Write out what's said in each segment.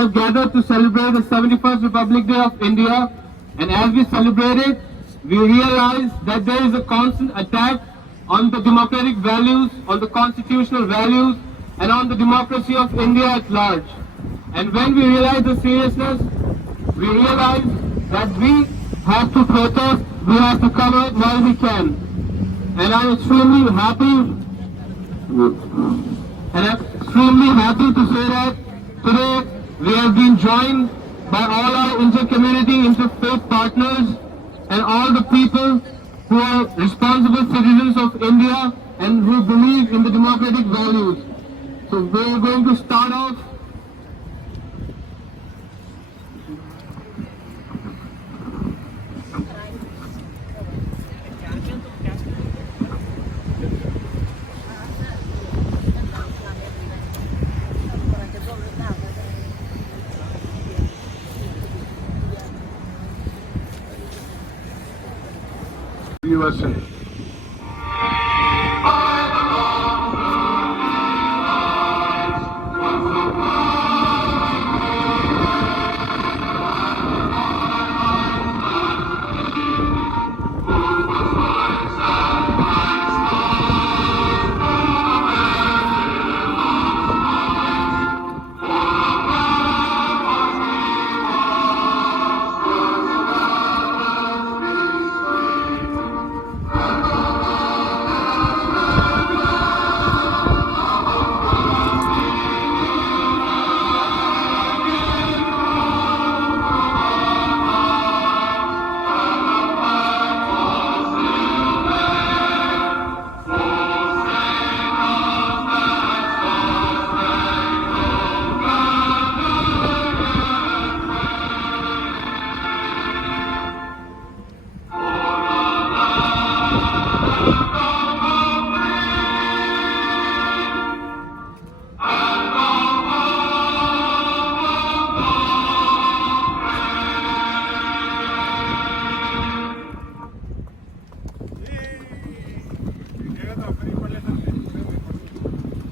have gathered to celebrate the 71st Republic Day of India, and as we celebrate it, we realize that there is a constant attack on the democratic values, on the constitutional values, and on the democracy of India at large. And when we realize the seriousness, we realize that we have to protest, we have to come out while we can. And I'm extremely happy to say that today we have been joined by all our inter-community, interfaith partners and all the people who are responsible citizens of India and who believe in the democratic values. So we're going to start off USA.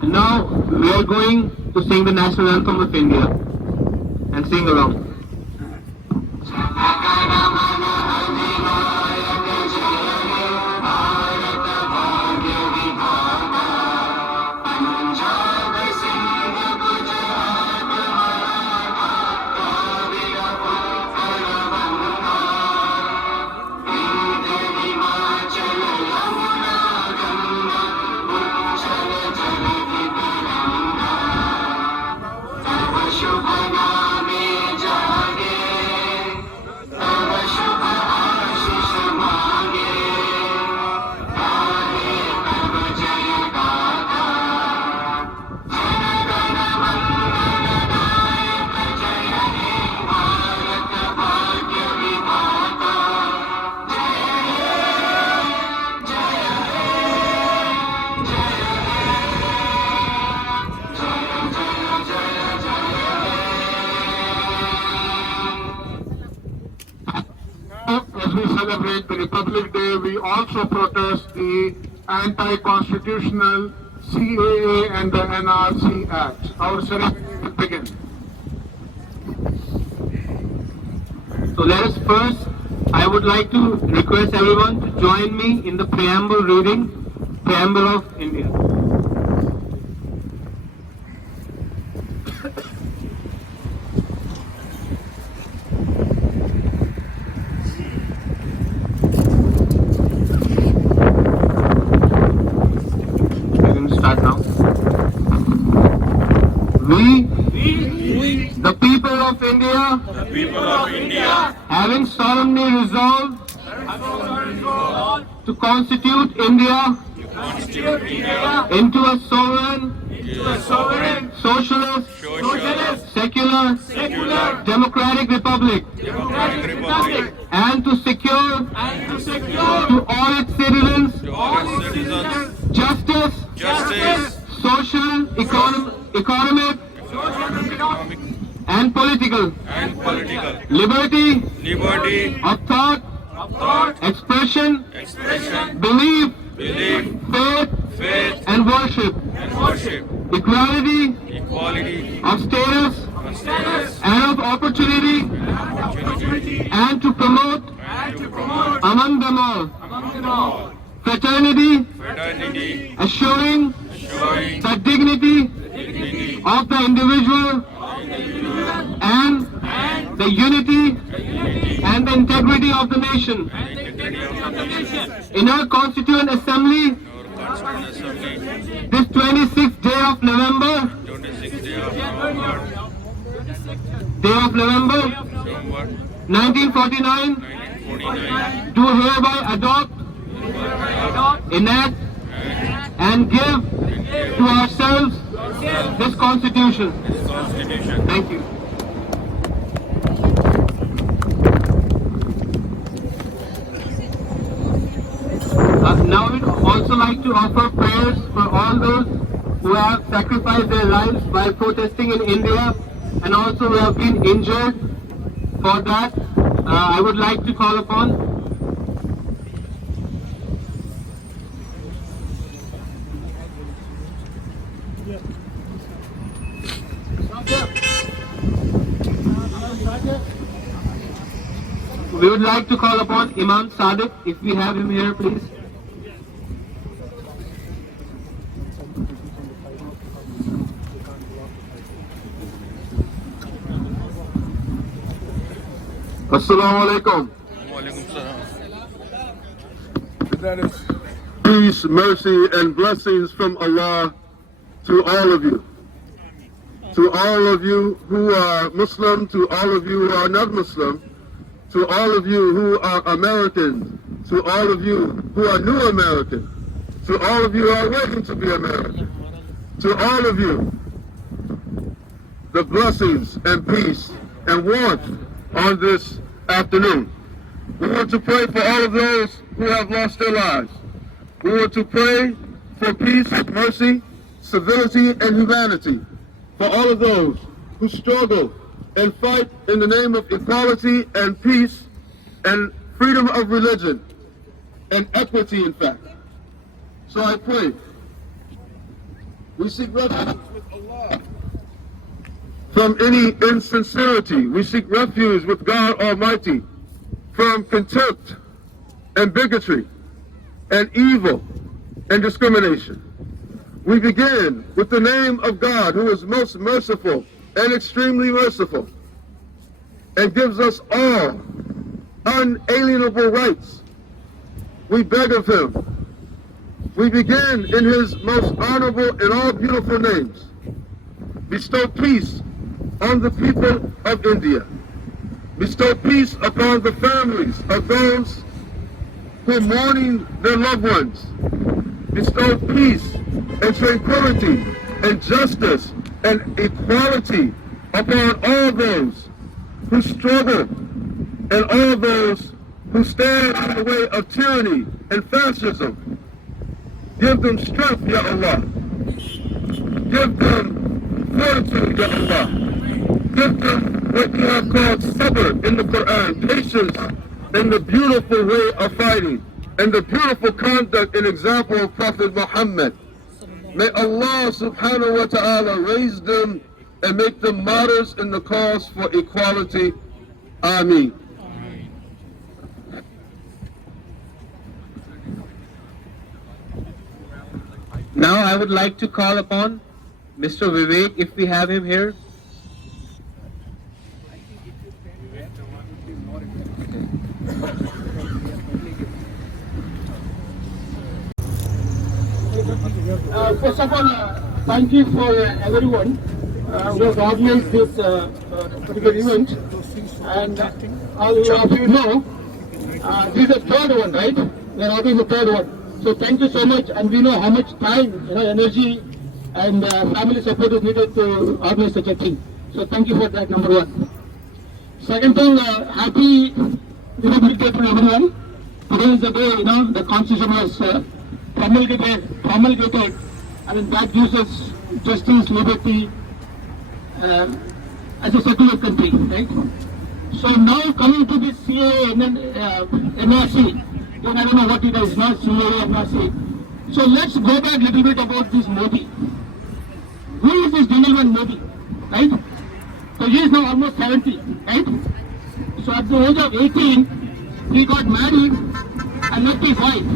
Now we are going to sing the national anthem of India and sing along. As we celebrate the Republic Day, we also protest the anti-constitutional CAA and the NRC Act. Our ceremony will begin. So let us first, I would like to request everyone to join me in the preamble reading, Preamble of India. Start now. We, the people of India, having solemnly resolved to constitute India into a sovereign, socialist, secular, democratic republic, and to secure to all its citizens justice, social, economic, and political liberty of thought, expression, belief, faith, and worship, equality of status and of opportunity, and to promote among them all fraternity, assuring the dignity of the individual and the unity and the integrity of the nation. In our Constituent Assembly, this 26th day of November, 1949, do hereby adopt, enact, and give to ourselves this Constitution. Thank you. Now we'd also like to offer prayers for all those who have sacrificed their lives while protesting in India and also who have been injured. For that, I would like to call upon we would like to call upon Imam Sadiq, if we have him here, please. Assalamu alaikum. Peace, mercy, and blessings from Allah to all of you. To all of you who are Muslim, to all of you who are not Muslim, to all of you who are Americans, to all of you who are new Americans, to all of you who are waiting to be American, to all of you, the blessings and peace and warmth on this afternoon. We want to pray for all of those who have lost their lives. We want to pray for peace, mercy, civility, and humanity for all of those who struggle and fight in the name of equality and peace and freedom of religion and equity, in fact. So I pray. We seek refuge with Allah from any insincerity. We seek refuge with God Almighty from contempt and bigotry and evil and discrimination. We begin with the name of God, who is most merciful and extremely merciful and gives us all unalienable rights. We beg of him. We begin in his most honorable and all beautiful names. Bestow peace on the people of India. Bestow peace upon the families of those who are mourning their loved ones. Bestow peace and tranquility and justice and equality upon all those who struggle and all those who stand in the way of tyranny and fascism. Give them strength, Ya Allah. Give them fortitude, Ya Allah. Give them what you have called sabr in the Quran, patience in the beautiful way of fighting and the beautiful conduct and example of Prophet Muhammad. May Allah subhanahu wa ta'ala raise them and make them martyrs in the cause for equality. Ameen. Now I would like to call upon Mr. Vivek, if we have him here. First of all, thank you for everyone who has organized this particular event. And all of you know, this is the third one, right? We are organizing the third one. So thank you so much, and we know how much time, energy, and family support is needed to organize such a thing. So thank you for that, number one. Second thing, happy Republic Day to everyone. Today is the day, the Constitution was promulgated. I mean, that gives us justice, liberty, as a secular country, right? So now coming to this CAA and then NRC, then I don't know what it is, not CAA, NRC. So let's go back a little bit about this Modi. Who is this gentleman Modi, right? So he is now almost 70, right? So at the age of 18, he got married and left his wife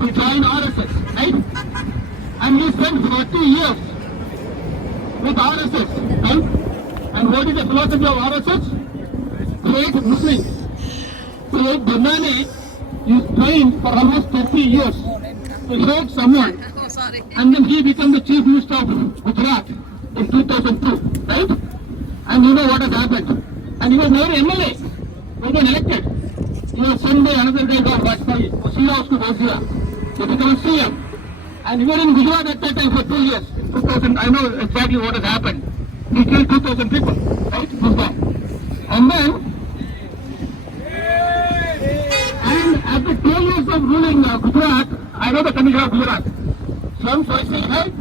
to join RSS, right? And he spent 40 years with RSS, right? And what is the philosophy of RSS? Create Muslims. Create Bhimani is trained for almost 30 years to hate someone. And then he became the chief minister of Gujarat in 2002, right? And you know what has happened. And he was never MLA. He was elected. He was sent by another guy called Vajpayee. So he also was here. He became CM. And he was in Gujarat at that time for 2 years. In 2000, I know exactly what has happened. He killed 2,000 people, right? This guy. And then, and after 2 years of ruling Gujarat, I know the condition of Gujarat. Slums were saying, right?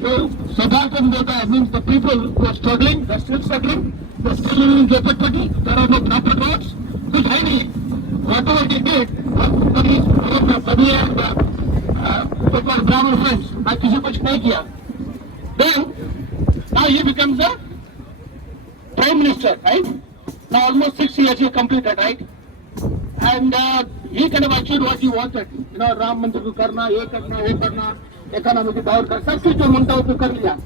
So, subaltern data means the people who are struggling, they're still struggling, they're still living in jeopardy, there are no proper roads. So, finally, whatever they did, buddy and so-called Brahmin friends, I किसी कुछ नहीं किया. Then, now he becomes the Prime Minister, right? Now almost 6 years he completed, right? And he kind of achieved what he wanted. You know, Ram Mandir को करना, ये करना, वो करना, economic development करना, सब चीज़ जो मनता है वो कर लिया.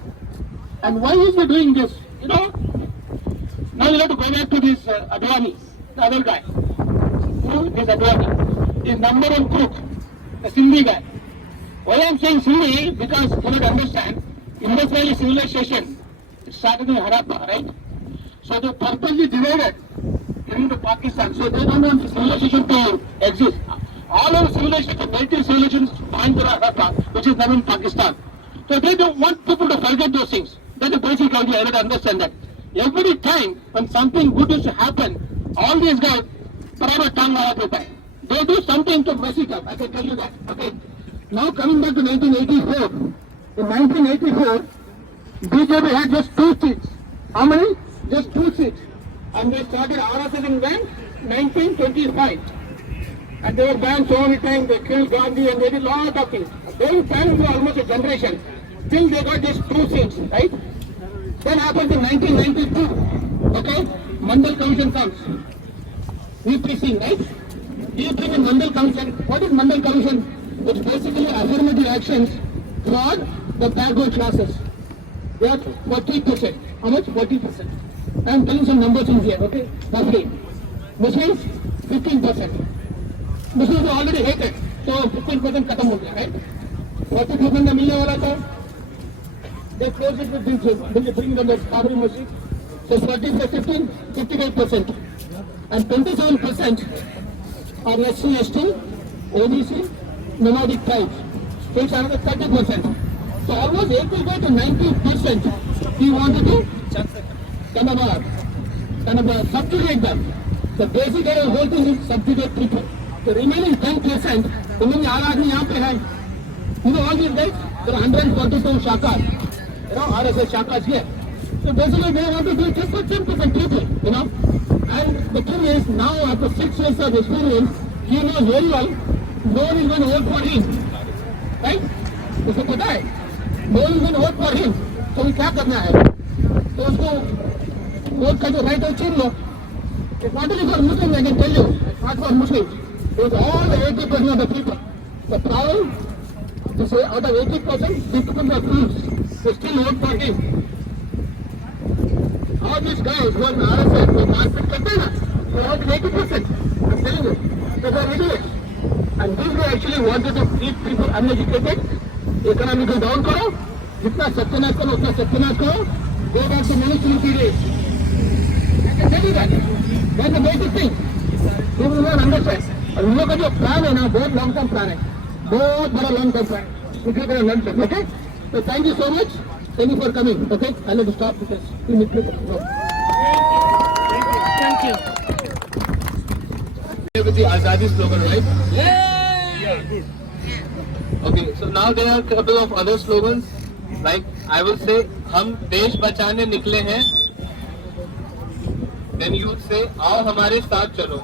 And why is he doing this? You know, now you have to go back to this Advani, the other guy. This Advani, his number one crook, the Sindhi guy. Why I am saying Sindhi? Because you have to understand, Indus Valley civilization, it started in Harappa, right? So they purposely divided into Pakistan. So they don't want the civilization to exist. All our civilization, native civilizations, find Harappa, which is now in Pakistan. So they don't want people to forget those things. That's the basic idea. I don't understand that. Every time when something good is to happen, all these guys, they do something to mess it up. I can tell you that. Okay. Now coming back to 1984. In 1984, BJP had just 2 seats. How many? Just 2 seats. And they started RSS in when? 1925. And they were banned so many times, they killed Gandhi and they did a lot of things. They were banned for almost a generation. Till they got just 2 seats, right? Then happened in 1992. Okay? Mandal Commission comes. VP Singh, right? VP Singh Mandal Commission. What is Mandal Commission? It's basically affirmative actions for the backward classes. They are 40%. How much? 40%. I am telling some numbers in here, okay? Roughly. Muslims, 15%. Muslims are already hated. So 15% खत्म हो गया, right? 40% का मिलने वाला था. They close it with these, bring them as Babri Masjid. So 40 plus 15, 55%. And 27% are SC, ST, OBC, nomadic tribes. So it's another 30%. So almost 85 to 90% he wanted to kind of subjugate them. The basic whole thing is subjugate people. The remaining 10%, उन्होंने आदमी यहाँ पे है. You know all these guys, there are 142 shakas. You know, RSS shakas here. So basically they want to do it just for 10% people, you know. And the thing is, now after 6 years of experience, he knows very well, no one is going to vote for him. Right? उसको पता है, no one is going to vote for him. तो ये क्या करना है? तो उसको वोट का जो राइट है छीन लो. It's not only for Muslims, I can tell you. It's not for Muslims. It's all the 80% of the people. The problem is say out of 80%, 50% are fools. They still vote for him. All these guys who are in RSS, who are market container, they are 80%. I'm telling you. They are idiots. And these guys actually wanted to keep people uneducated, economically down करो, जितना सत्यानाश करो उतना सत्यानाश करो, go back to military days. I can tell you that. That's the basic thing. People will not understand. और उन लोगों का जो प्लान है ना, बहुत लॉन्ग टर्म प्लान है, बहुत बड़ा लॉन्ग टर्म प्लान. इसलिए बड़ा long term, okay? So thank you so much. Thank you for coming. Okay, I'll have to stop because we need people. No. Thank you. With the Azadi slogan, right? Yeah, good. Okay, so now there are a couple of other slogans. Like I will say, हम देश बचाने निकले हैं. Then you would say, आओ हमारे साथ चलो.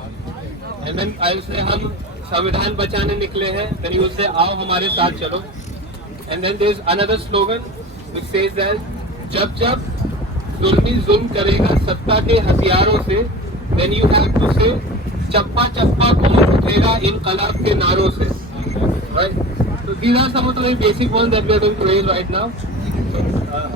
And then I will say, हम संविधान बचाने निकले हैं. Then you will say, आओ हमारे साथ चलो. And then there is another slogan which says that जब जब जुल्मी जुल्म करेगा सत्ता के हथियारों से, then you have to say चप्पा चप्पा कौन उठेगा इनकलाब के नारों से. Right? So these are some of the very basic ones that we are going to raise right now. So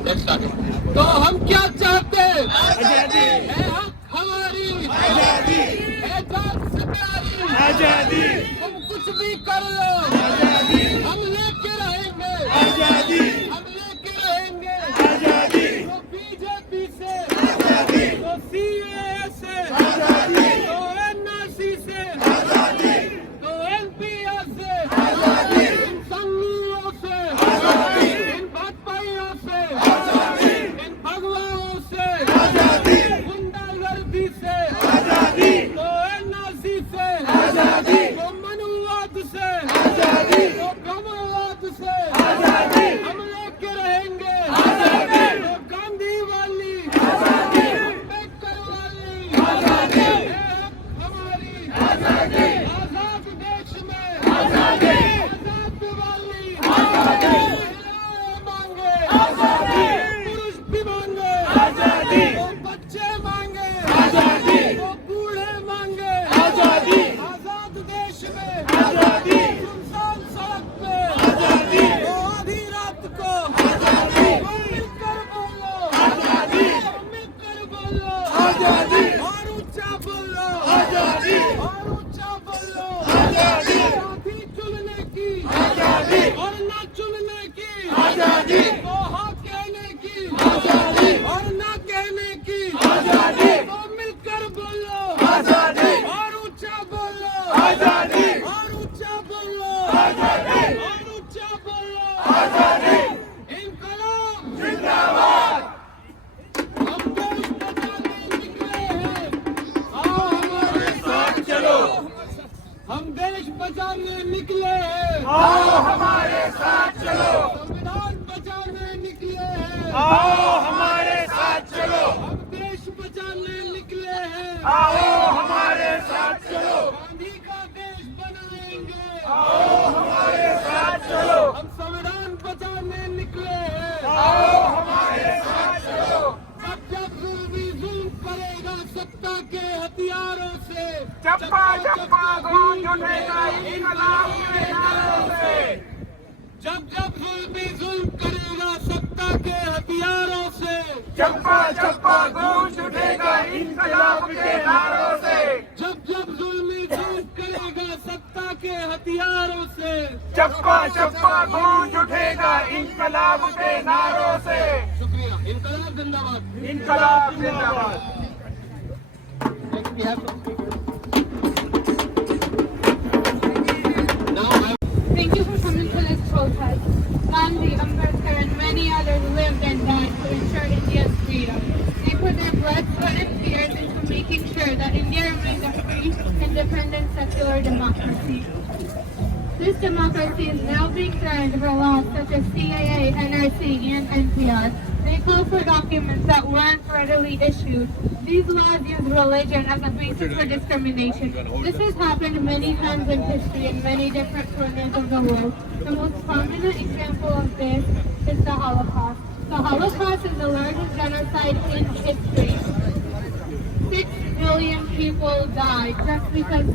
let's start it. तो हम क्या चाहते हैं? आजादी. है हक हमारी. आजादी. है जान से प्यारी. आजादी. तुम कुछ भी कर लो. आजादी. हम लेके रहेंगे. आजादी. हम लेके रहेंगे. आजादी. तो बीजेपी से. आजादी. तो CAA से. आजादी. तो NRC से. आजादी. तो NPR से. आजादी. इन संघियों से. आजादी. इन भाजपाइयों से. आजादी. इन भगवाओं से. आजादी. गुंडागर्दी से. आजादी. तो NRC से. आजादी. तो मनुवाद से. आजादी. तो कमलवाद से. आजादी. हम लेके रहेंगे. आजादी. तो गांधी वाली. आजादी. अम्बेडकर वाली. आजादी. हमारी. आजादी. आजाद देश में. आजादी. आजाद वाली. आजादी. मांगे. आजादी. पुरुष भी मांगे. आजादी. तो बच्चे मांगे. आजादी. तो बूढ़े मांगे. आजादी. आजाद देश में. आजादी. सुनसान सड़क पे. आजादी. तो आधी रात को. आजादी. मिलकर बोलो. आजादी. मिलकर बोलो. आजादी. और ऊंचा बोलो. आजादी. और ऊंचा बोलो. आजादी. साथी चुनने की. आजादी. और ना चुनने की. आजादी. तो हाँ कहने की. आजादी. और ना कहने की. आजादी. तो मिलकर बोलो. आजादी. और ऊंचा बोलो. आजादी. और ऊंचा बोलो. आजादी. और ऊंचा बोलो. आजादी. इनकलाब जिंदाबाद. हम देश बचाने निकले हैं. आओ हमारे साथ चलो. हम देश बचाने निकले हैं. आओ हमारे साथ चलो. संविधान बचाने निकले हैं. आओ हमारे साथ चलो. हम देश बचाने निकले हैं. आओ हमारे साथ चलो. गांधी का देश बनाएंगे. आओ हमारे साथ चलो. हम संविधान बचाने निकले हैं. आओ हमारे साथ चलो. जब जुल्मी जुल्म करेगा सत्ता के हथियारों से. चप्पा चप्पा गूंज उठेगा इनकलाब के नारों से. जब जुल्मी जुल्म करेगा सत्ता के हथियारों से. चप्पा चप्पा गूंज उठेगा इनकलाब के नारों से. जब जुल्मी जुल्म करेगा सत्ता के हथियारों से. चप्पा चप्पा गूंज उठेगा इनकलाब के नारों से. शुक्रिया. इनकलाब जिंदाबाद. इनकलाब जिंदाबाद. Next we have some speakers. Now I Thank you for coming to this protest. Gandhi, Ambedkar, and many others lived and died to ensure India's freedom. They put their blood, sweat, and tears into making sure that India remains a free, independent, secular democracy. This democracy is now being threatened for laws such as CAA, NRC, and NPR. They call for documents that weren't readily issued. These laws use religion as a basis for discrimination. This has happened many times in history in many different corners of the world. The most prominent example of this is the Holocaust. The Holocaust is the largest genocide in history. 6 million people died just because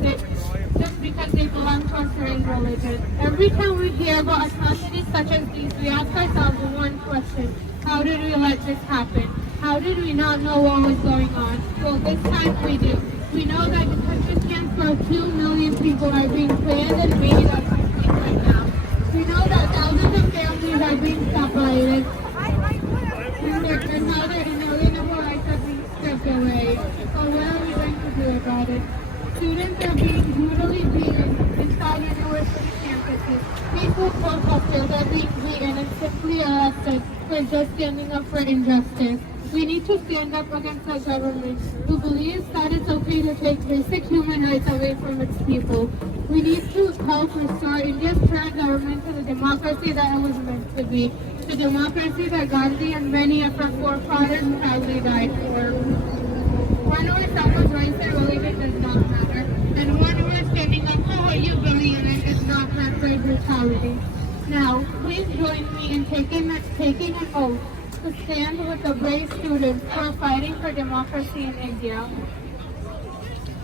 they belong to a certain religion. Every time we hear about atrocities such as these, we ask ourselves one question: how did we let this happen? How did we not know what was going on? Well, this time we do. We know that detention camps for 2 million people are being planned and made as we speak right now. We know that thousands of families are being separated, and how their inalienable rights are being stripped away. So what are we going to do about it? Students are being brutally beaten inside university campuses. Peaceful protesters are being beaten and simply arrested for just standing up for injustice. We need to stand up against our government who believes that it's okay to take basic human rights away from its people. We need to help restore India's current government to the democracy that it was meant to be, the democracy that Gandhi and many of our forefathers proudly died for. One where someone's rights and religion does not matter, and one where standing up for what you believe in is not meant for brutality. Now, please join me in taking an oath to stand with the brave students who are fighting for democracy in India.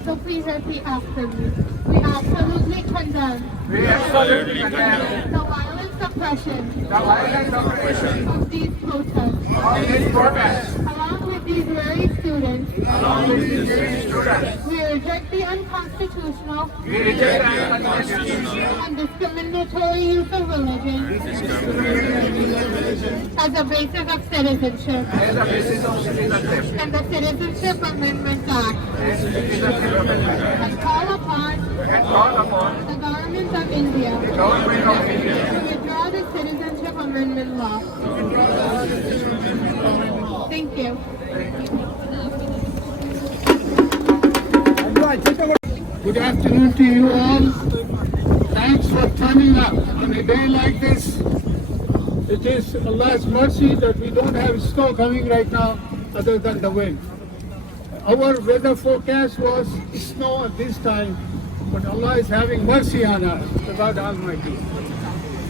So please repeat after me. We absolutely condemn We absolutely condemn the violent suppression the violent oppression of these protests. of these protests. Along with these very students, Along with these students, we reject the unconstitutional we reject the unconstitutional and discriminatory use of religion as a basis of citizenship as a basis of citizenship. and the Citizenship Amendment Act, and call upon the government of India Government of India to withdraw the Citizenship Amendment law. Thank you. Good afternoon to you all. Thanks for turning up on a day like this. It is Allah's mercy that we don't have snow coming right now other than the wind. Our weather forecast was snow at this time, but Allah is having mercy on us, the God Almighty.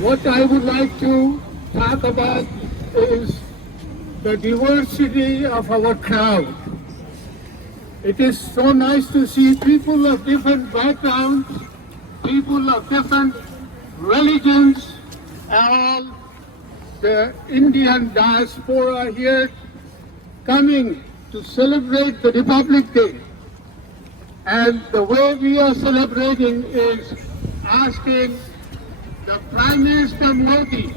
What I would like to talk about is the diversity of our crowd. It is so nice to see people of different backgrounds, people of different religions, all the Indian diaspora here coming to celebrate the Republic Day. And the way we are celebrating is asking the Prime Minister Modi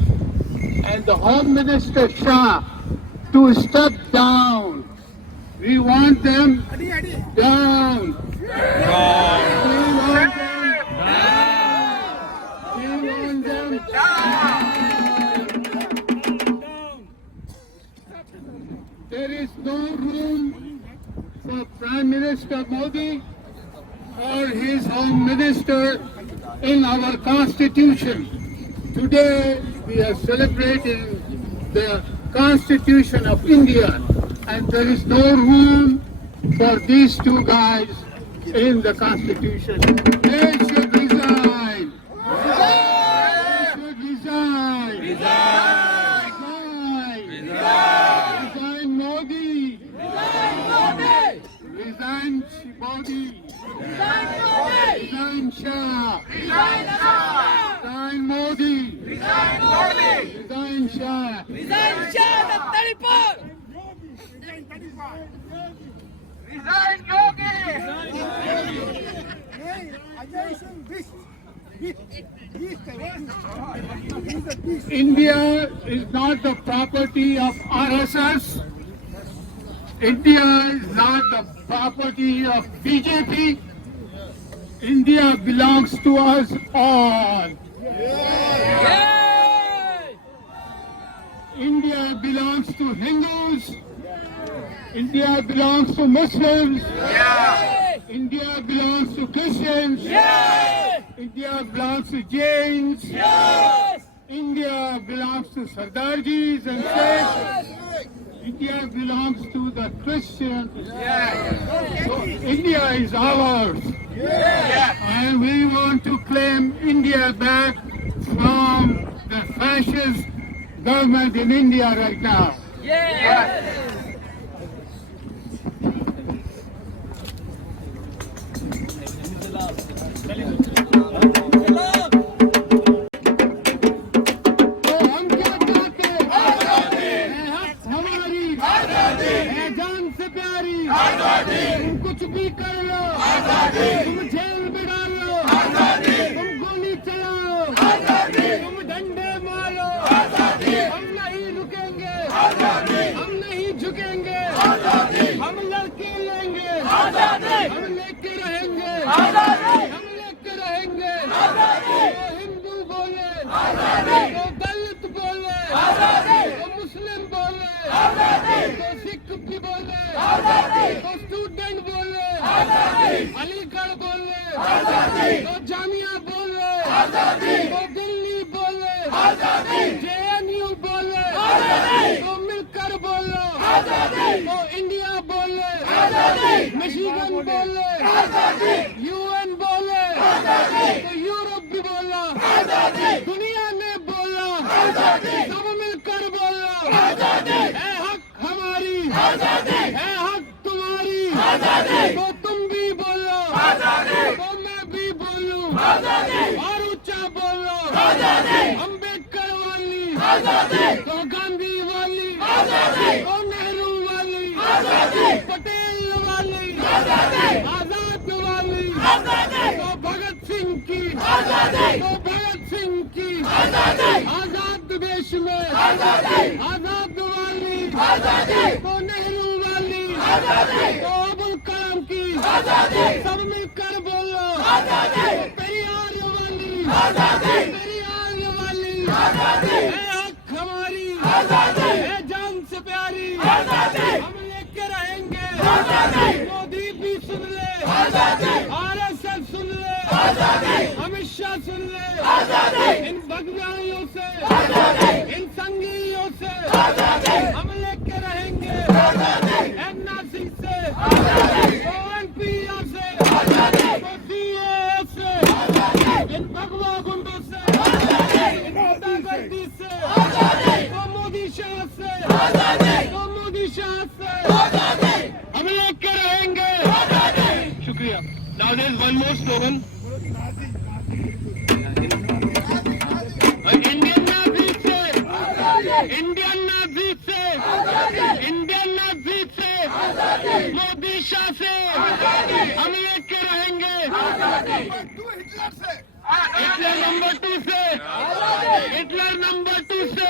and the Home Minister Shah to step down. We want them down. We want them down. We want them down. There is no room for Prime Minister Modi or his Home Minister in our Constitution. Today we are celebrating the Constitution of India, and there is no room for these two guys in the Constitution. They should resign. They should resign. Resign. Resign Modi. Resign Modi. Resign Shah. Resign Modi. Resign Shah. Resign Yogi! India is not the property of RSS. India is not the property of BJP. India belongs to us all. India belongs to Hindus. India belongs to Muslims. India belongs to Christians. India belongs to Jains. India belongs to Sardarjis and Sikhs. India belongs to the Christians. So India is ours. And we want to claim India back from the fascist government in India right now. तो हम क्या चाहते हैं? हमारी जान से प्यारी तुम कुछ भी कर लो, तुम जेल में डाल लो, तुम गोली चलाओ, तुम डंडे मारो, हम नहीं रुकेंगे, हम नहीं झुकेंगे, हम लड़के लेंगे, हम लेके रहेंगे, हम लेके रहेंगे। तो हिंदू बोले, तो दलित बोले, तो मुस्लिम बोले, तो सिख भी बोले, तो स्टूडेंट बोले, अलीगढ़ बोले, तो जामिया बोले, तो दिल्ली बोले, JNU बोले, तो मिलकर बोलो, तो इंडिया बोले, मिशिगन बोले, UN बोले, तो यूरोप भी बोला, दुनिया ने बोला, सब मिलकर बोलो, है हक तुम्हारी, तो तुम भी बोलो, तो मैं भी बोलूं, और ऊंचा बोलो, अम्बेडकर वाली, तो गांधी वाली, तो नेहरू वाली, पटेल वाली, आजाद वाली, तो भगत सिंह की, तो भगत सिंह की, आजाद देश में, आजाद वाली, तो नेहरू वाली, तो अबुल कलाम की, सब मिलकर बोलो, पेरियार वाली, पेरियार वाली, है हक हमारी, है जान से प्यारी, हम लेके रहेंगे, मोदी भी सुन ले, RSS सुन ले, अमित शाह सुन ले, इन बदमाशियों से, इन संगियों से हम लेके रहेंगे, NRC से, NPR से, CAA से, इन भगवा गुंडों से, इन गुंडागर्दी से, मोदी शाह से, मोदी शाह से हम लेके रहेंगे। शुक्रिया। Now there is one more slogan. Indian Nazi से, इंडियन नाजी से, इंडियन नाजी से, मोदी शाह से हम लेके रहेंगे। हिटलर नंबर 2 से, हिटलर नंबर 2 से।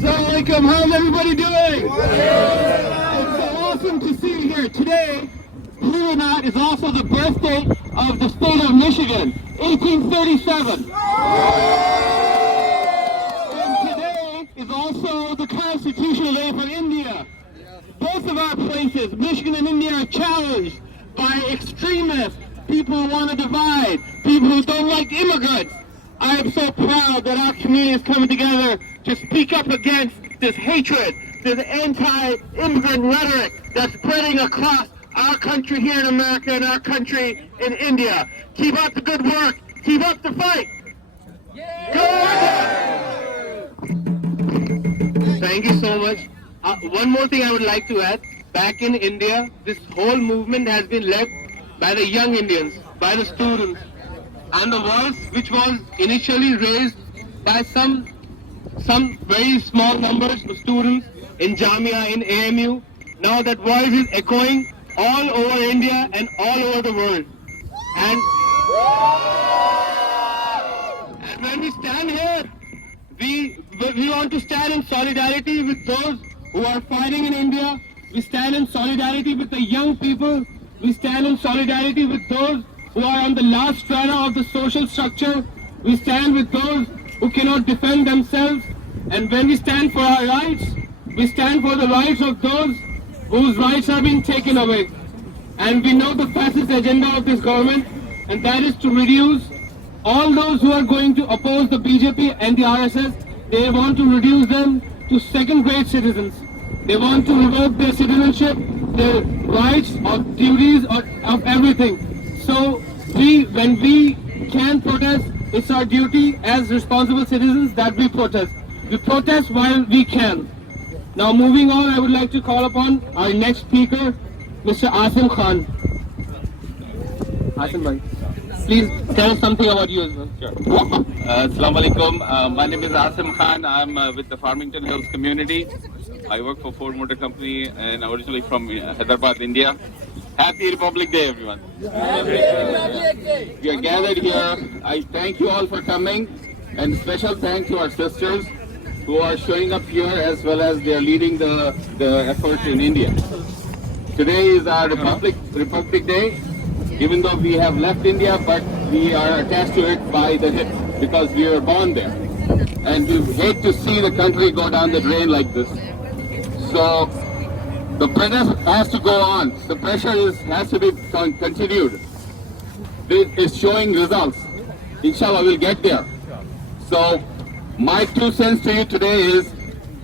Assalamualaikum, how's everybody doing? It's so awesome to see you here. Today, believe it or not, is also the birthday of the state of Michigan, 1837. And today is also the constitutional day for India. Both of our places, Michigan and India, are challenged by extremists, people who want to divide, people who don't like immigrants. I am so proud that our community is coming together to speak up against this hatred, this anti-immigrant rhetoric that's spreading across our country here in America and our country in India. Keep up the good work. Keep up the fight. Thank you so much. One more thing I would like to add. Back in India, this whole movement has been led by the young Indians, by the students. And the voice which was initially raised by some very small numbers of students in Jamia, in AMU, now that voice is echoing all over India and all over the world. And when we stand here, we want to stand in solidarity with those who are fighting in India. We stand in solidarity with the young people. We stand in solidarity with those who are on the last strata of the social structure. We stand with those who cannot defend themselves. And when we stand for our rights, we stand for the rights of those whose rights are being taken away. And we know the fascist agenda of this government, and that is to reduce all those who are going to oppose the BJP and the RSS. They want to reduce them to second-grade citizens. They want to revoke their citizenship, their rights, or duties, of everything. So when we can protest, it's our duty as responsible citizens that we protest. We protest while we can. Now moving on, I would like to call upon our next speaker, Mr. Asim Khan. Asim bhai, please tell us something about you as well. Sure. Assalamu alaikum. My name is Asim Khan. I'm with the Farmington Hills community. I work for Ford Motor Company and originally from Hyderabad, India. Happy Republic Day, everyone. We are gathered here. I thank you all for coming, and special thanks to our sisters who are showing up here as well as they are leading the effort in India. Today is our Republic Day. Even though we have left India, but we are attached to it by the hip because we were born there. And we hate to see the country go down the drain like this. So the protest has to go on. The pressure has to be continued. It is showing results. Inshallah, we'll get there. So My 2 cents to you today is,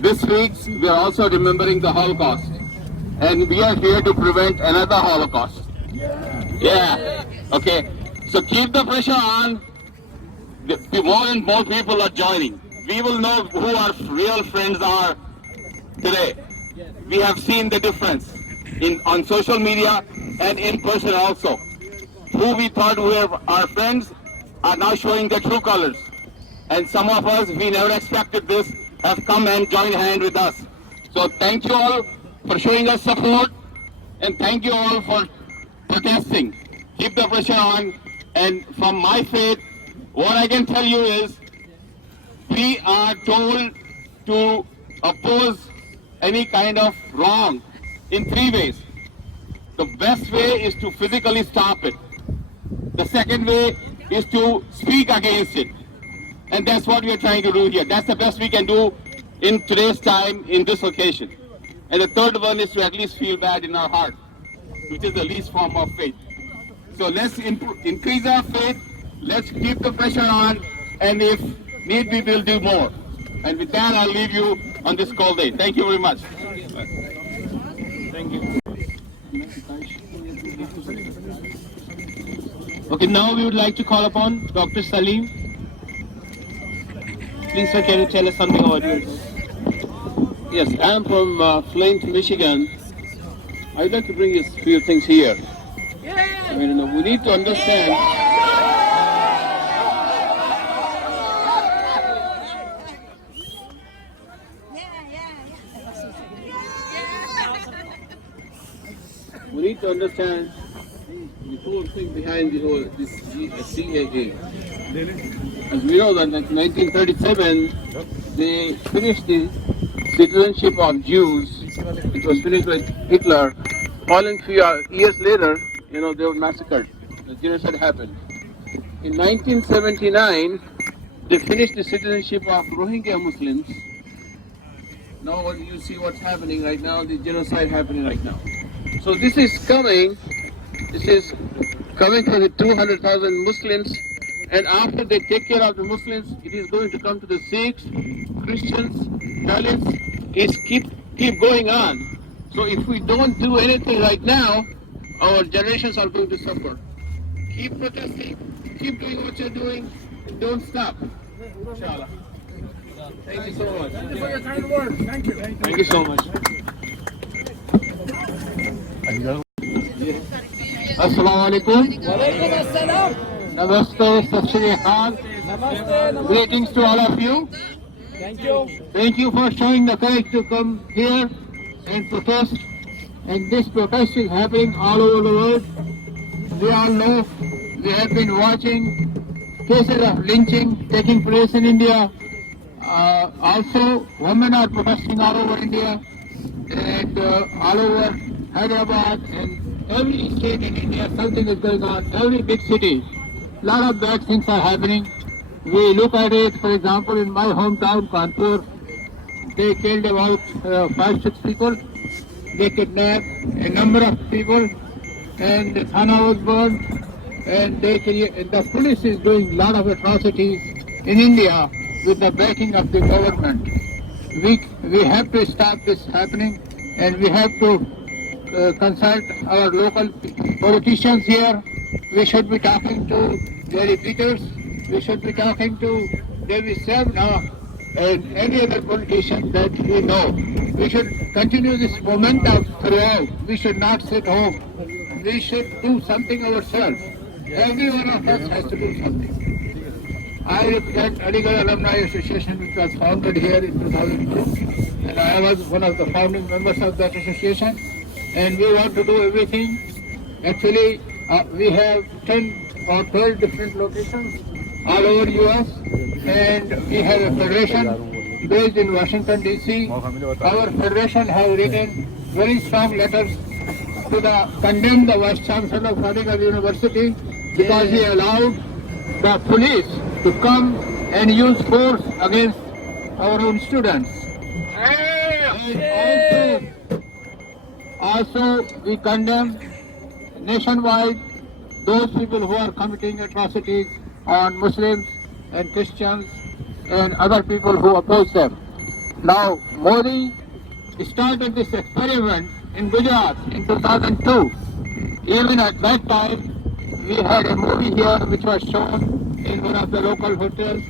this week we are also remembering the Holocaust. And we are here to prevent another Holocaust. Yeah. Okay. So keep the pressure on. More and more people are joining. We will know who our real friends are today. We have seen the difference on social media and in person also. Who we thought were our friends are now showing their true colors. And some of us, we never expected this, have come and joined hand with us. So thank you all for showing us support, and thank you all for protesting. Keep the pressure on, and from my faith, what I can tell you is, we are told to oppose any kind of wrong in 3 ways. The best way is to physically stop it. The second way is to speak against it. And that's what we are trying to do here. That's the best we can do in today's time, in this occasion. And the third one is to at least feel bad in our heart, which is the least form of faith. So let's increase our faith, let's keep the pressure on, and if need be, we'll do more. And with that, I'll leave you on this cold day. Thank you very much. Thank you. Okay, now we would like to call upon Dr. Salim. Please, sir, can you tell us something about yourself? Yes, I'm from Flint, Michigan. I'd like to bring you a few things here. I mean, we need to understand. We need to understand the whole thing behind this CAA. As we know that in 1937, they finished the citizenship of Jews. It was finished with Hitler. Following few years later, they were massacred. The genocide happened. In 1979, they finished the citizenship of Rohingya Muslims. Now you see what's happening right now, the genocide happening right now. So this is coming for the 200,000 Muslims, and after they take care of the Muslims, it is going to come to the Sikhs, Christians, Dalits. It's keep going on. So if we don't do anything right now, our generations are going to suffer. Keep protesting, keep doing what you're doing, and don't stop. Inshallah. Thank you so much. Thank you for your kind words. Thank you. Thank you so much. Assalamu alaikum. Walaikum assalam. Namaste, Sat Shri Akal. Namaste. Greetings to all of you. Thank you. Thank you for showing the courage to come here and protest. And this protest is happening all over the world. We all know, we have been watching cases of lynching taking place in India. Also, women are protesting all over India and all over Hyderabad and every state in India. Something is going on. Every big city, a lot of bad things are happening. We look at it, for example, in my hometown, Kanpur, they killed about 5-6 people. They kidnapped a number of people, and the Thana was burned, and the police is doing a lot of atrocities in India with the backing of the government. We have to stop this happening, and we have to consult our local politicians here. We should be talking to Jerry Peters. We should be talking to David Savna and any other politician that we know. We should continue this momentum throughout. We should not sit home. We should do something ourselves. Every one of us has to do something. I represent Aligarh Alumni Association, which was founded here in 2002, and I was one of the founding members of that association. And we want to do everything. Actually, we have 10 or 12 different locations all over US, and we have a federation based in Washington DC. Our federation has written very strong letters to condemn the Vice Chancellor of Aligarh University because he allowed the police to come and use force against our own students. And also we condemn nationwide those people who are committing atrocities on Muslims and Christians and other people who oppose them. Now, Modi started this experiment in Gujarat in 2002. Even at that time, we had a movie here which was shown in one of the local hotels,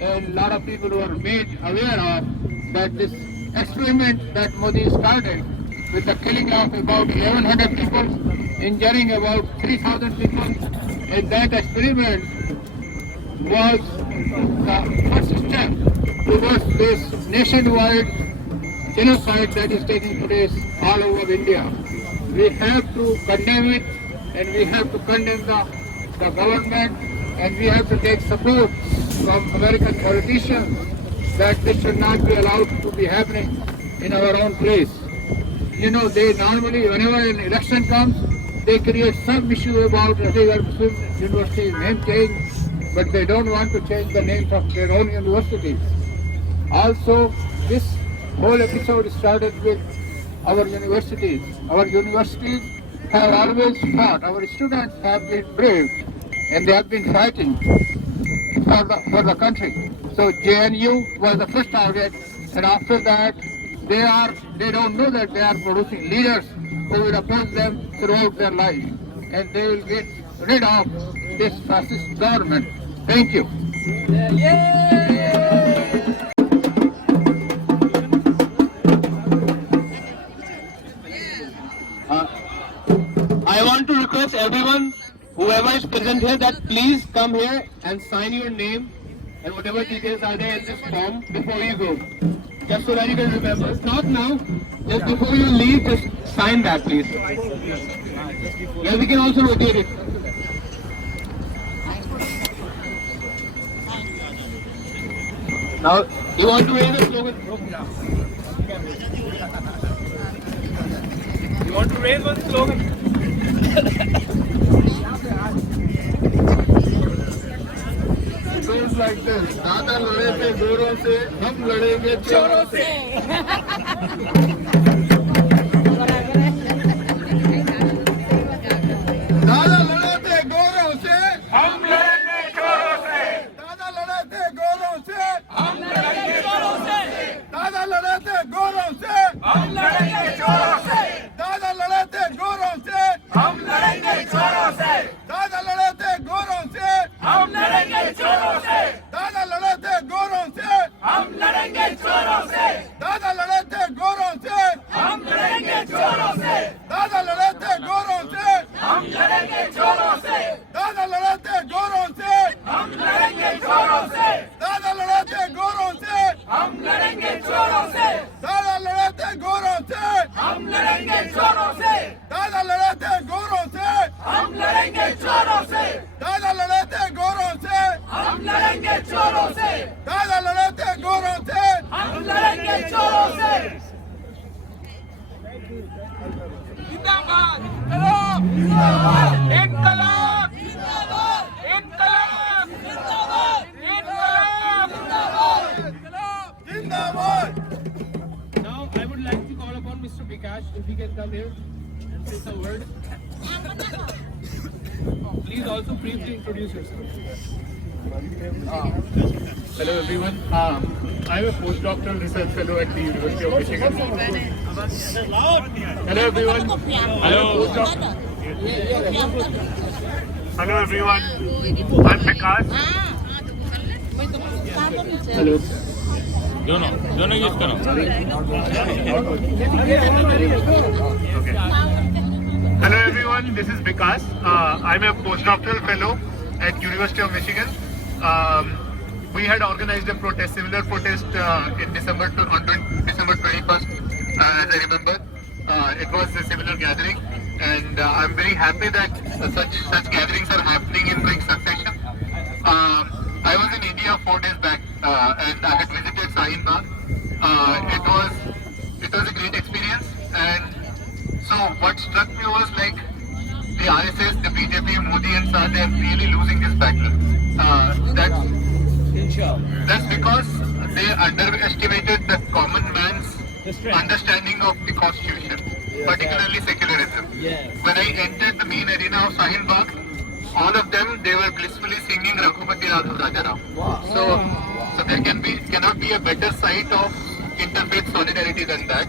and a lot of people were made aware of that this experiment that Modi started with the killing of about 1,100 people, injuring about 3,000 people, and that experiment was the first step towards this nationwide genocide that is taking place all over India. We have to condemn it, and we have to condemn the government, and we have to take support from American politicians that this should not be allowed to be happening in our own place. You know, they normally, whenever an election comes, they create some issue about whatever Muslim university name change, but they don't want to change the names of their own universities. Also, this whole episode started with our universities. Our universities have always fought. Our students have been brave, and they have been fighting for the country. So JNU was the first target, and after that, they don't know that they are producing leaders who will oppose them throughout their life, and they will get rid of this fascist government. Thank you. I want to request everyone, whoever is present here, that please come here and sign your name and whatever details are there in this form before you go. Just so that you can remember. Not now, just before you leave, just sign that please. Yeah, we can also rotate it. Now, you want to raise the slogan? You want to raise one slogan? It goes like this. दादा लड़े थे गोरों से, हम लड़ेंगे चोरों से. दादा लड़े थे गोरों से, हम लड़ेंगे चोरों से. दादा लड़े थे गोरों से, हम लड़ेंगे चोरों से. दादा लड़े थे गोरों से, हम लड़ेंगे चोरों से. दादा लड़े थे गोरों से, हम लड़ेंगे चोरों से. दादा लड़े थे गोरों से, हम लड़ेंगे चोरों से. दादा लड़े थे गोरों से, हम लड़ेंगे चोरों से. दादा लड़े थे गोरों से, हम लड़ेंगे चोरों से. दादा लड़े थे गोरों से, हम लड़ेंगे चोरों से. दादा लड़े थे गोरों से, हम लड़ेंगे चोरों से. दादा लड़े थे गोरों से, हम लड़ेंगे चोरों से. दादा लड़े थे गोरों से, हम लड़ेंगे चोरों से. दादा लड़े थे गोरों से, हम लड़ेंगे चोरों से. दादा लड़े थे गोरों से, हम लड़ेंगे चोरों से. दादा लड़े थे गोरों से. हम लड़ेंगे चोरों से. जिंदाबाद. जिंदाबाद. इनकलाब. जिंदाबाद. इनकलाब. जिंदाबाद. इनकलाब. जिंदाबाद. जिंदाबाद. Now I would like to call upon Mr. Bikash if he can come here and say some word. Please also briefly introduce yourself. Hello everyone. I'm a postdoctoral research fellow at the University of Michigan. Hello everyone. Hello everyone. I'm Vikas. Hello. दोनों use करो. Hello everyone. This is Vikas. I'm a postdoctoral fellow at University of Michigan. We had organized a protest, similar protest in December 21st, as I remember. It was a similar gathering, and I'm very happy that such gatherings are happening in quick succession. I was in India 4 days back, and I had visited Sahin Bagh. It was a great experience, and so what struck me was like the RSS, the BJP, Modi and Shah, they are really losing this battle. That's because they underestimated the common man's understanding of the constitution, particularly secularism. When I entered the main arena of Sahin Bagh, all of them, they were blissfully singing Raghupati Raghava Rajaram. So there cannot be a better site of interfaith solidarity than that.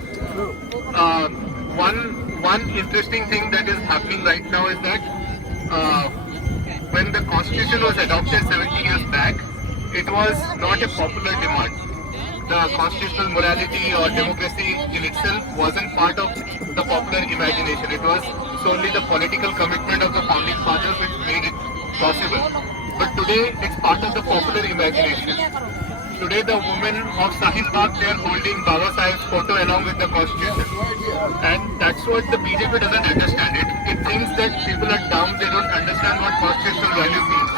One interesting thing that is happening right now is that when the constitution was adopted 70 years back, it was not a popular demand. The constitutional morality or democracy in itself wasn't part of the popular imagination. It was solely the political commitment of the founding fathers which made it possible. But today, it's part of the popular imagination. Today, the women of Sahil Bagh, they are holding Baba Sahib's photo along with the constitution. And that's what the BJP doesn't understand. It thinks that people are dumb, they don't understand what constitutional value means.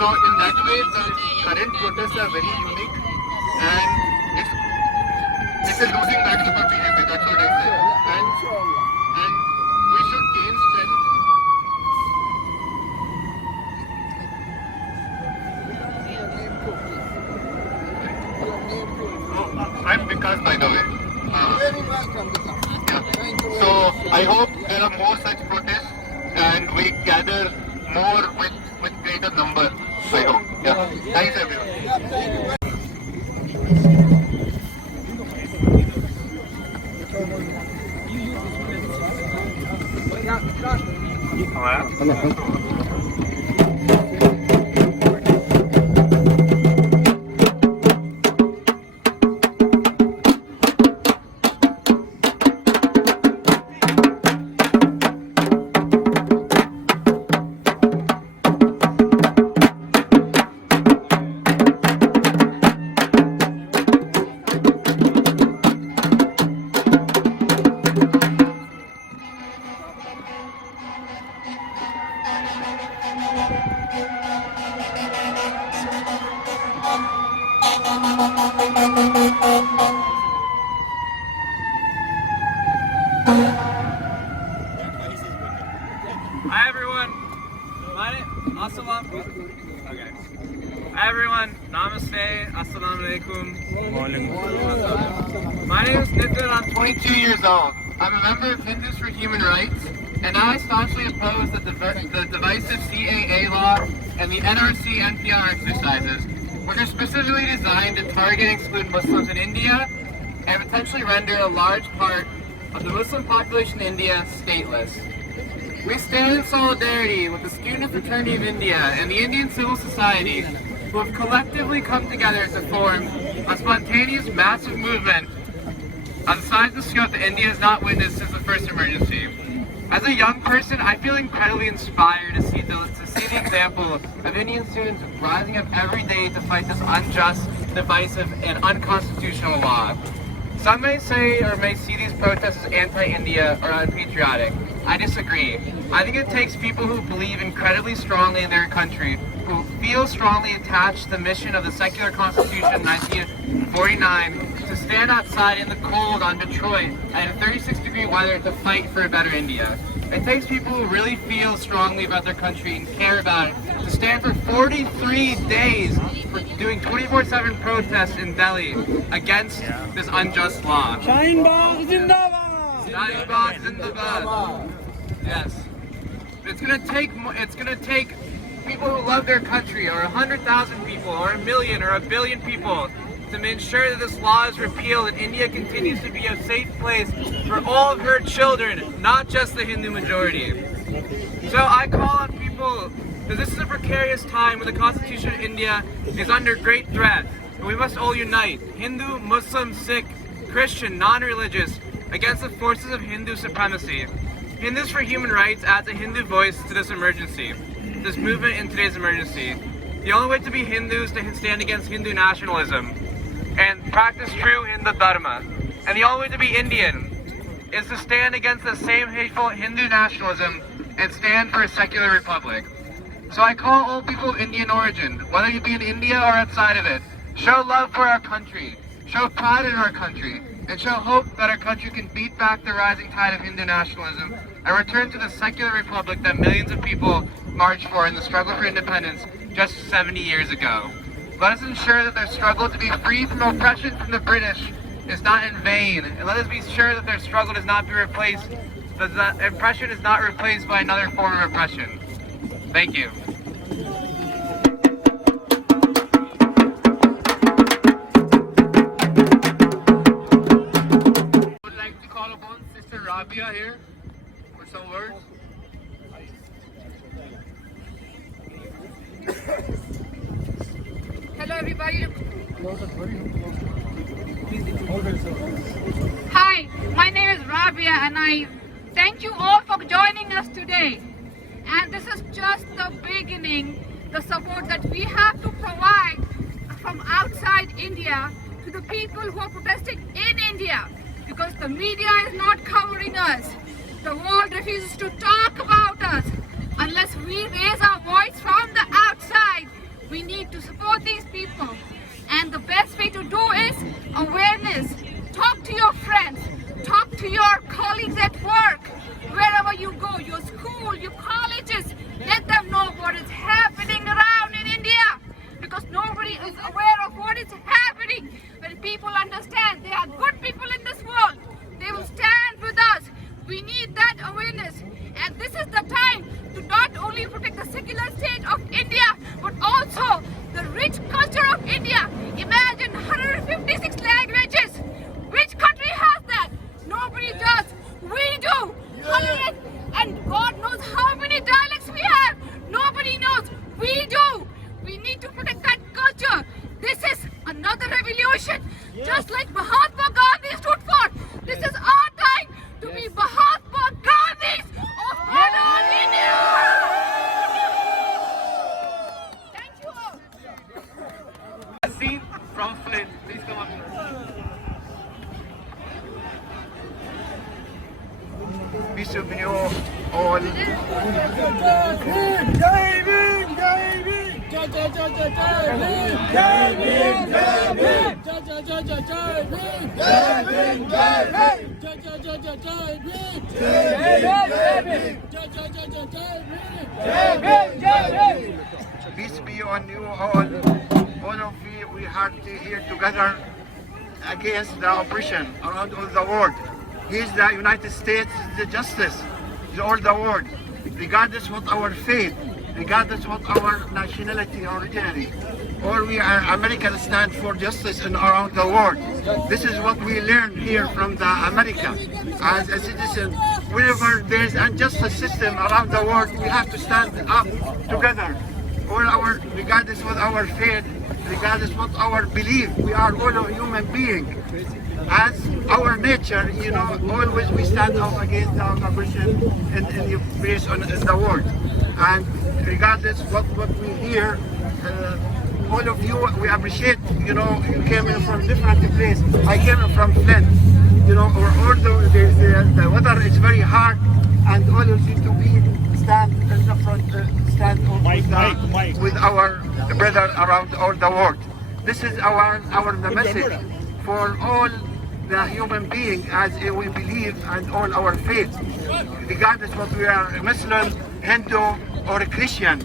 So in that way, the current protests are very unique, and it's a losing battle for BJP, that's what I say. And we should gain strength. I'm Vikas, by the way. So I hope there are more such protests and we gather more with greater number. I hope. Yeah. Thanks everyone. Hi everyone. Okay. Hi everyone. Namaste. Assalamu alaikum. My name is Nitin. I'm 22 years old. I'm a member of Hindus for Human Rights, and I staunchly oppose the divisive CAA law and the NRC NPR exercises, which are specifically designed to target and exclude Muslims in India and potentially render a large part of the Muslim population in India stateless. We stand in solidarity with the Student Fraternity of India and the Indian civil society, who have collectively come together to form a spontaneous massive movement on the size and scope that India has not witnessed since the first emergency. As a young person, I feel incredibly inspired to see the example of Indian students rising up every day to fight this unjust, divisive, and unconstitutional law. Some may say or may see these protests as anti-India or unpatriotic. I disagree. I think it takes people who believe incredibly strongly in their country, who feel strongly attached to the mission of the secular constitution of 1949, to stand outside in the cold on Detroit at a 36-degree weather to fight for a better India. It takes people who really feel strongly about their country and care about it to stand for 43 days for doing 24/7 protests in Delhi against this unjust law. Shaheen Bagh Zindabad! Shaheen Bagh Zindabad! Yes. It's gonna take people who love their country, or 100,000 people, or 1 million, or 1 billion people, to ensure that this law is repealed and India continues to be a safe place for all of her children, not just the Hindu majority. So I call on people, because this is a precarious time when the Constitution of India is under great threat, and we must all unite, Hindu, Muslim, Sikh, Christian, non-religious, against the forces of Hindu supremacy. Hindus for Human Rights adds a Hindu voice to this emergency, this movement in today's emergency. The only way to be Hindu is to stand against Hindu nationalism and practice true Hindu Dharma. And the only way to be Indian is to stand against the same hateful Hindu nationalism and stand for a secular republic. So I call all people of Indian origin, whether you be in India or outside of it, show love for our country, show pride in our country, and show hope that our country can beat back the rising tide of Hindu nationalism and return to the secular republic that millions of people marched for in the struggle for independence just 70 years ago. Let us ensure that their struggle to be free from oppression from the British is not in vain, and let us be sure that their struggle does not be replaced, that oppression is not replaced by another form of oppression. Thank you. Sister Rabia here for some words. Hello everybody. Hi, my name is Rabia and I thank you all for joining us today. And this is just the beginning, the support that we have to provide from outside India to the people who are protesting in India, because the media is not covering us. The world refuses to talk about us. Unless we raise our voice from the outside, we need to support these people. And the best way to do is awareness. Talk to your friends, talk to your colleagues at work, wherever you go, your school, your colleges, let them know what is happening around in India, because nobody is aware of what is happening. When people understand there are good people in this world, they will stand with us. We need that awareness, and this is the time to not only protect the secular state of India, but also the rich culture of India. Imagine 156 languages. Which country has that? Nobody does. We do. 100, and God knows how many dialects we have. Nobody knows. We do. We need to protect that culture. This is another revolution. Just like Mahatma Gandhi stood for. This is our time to be Mahatma Gandhis of modern India. Thank you all. Scene from Flint. Please come up. Peace of you all. Peace be on you all. All of you, we are here together against the oppression around all the world. Here's the United States, the justice, is all the world, regardless what our faith, regardless what our nationality originally. All we are Americans stand for justice and around the world. This is what we learn here from the America. As a citizen, whenever there is injustice system around the world, we have to stand up together. All our, regardless what our faith, regardless what our belief, we are all a human being. As our nature, you know, always we stand up against the oppression in the place in the world. And regardless what we hear, all of you, we appreciate, you know, you came in from different places. I came in from Flint, you know, although the weather is very hard, and all of you to be stand in the front, stand with our brother around all the world. This is the message for all the human being as we believe and all our faith, regardless what we are Muslim, Hindu or Christian.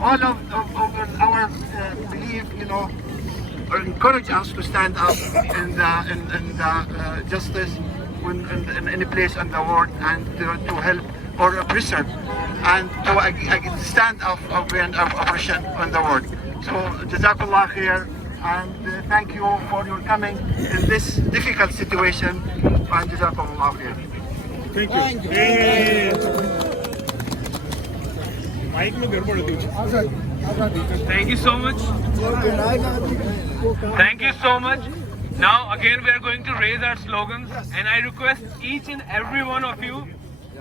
All of our belief, you know, encourage us to stand up in the justice in any place in the world, and to help our oppressor, and to stand up against oppression in the world. So Jazakallah khair, and thank you for your coming in this difficult situation, and Jazakallah khair. Thank you. Thank you so much. Thank you so much. Now again we are going to raise our slogans, and I request each and every one of you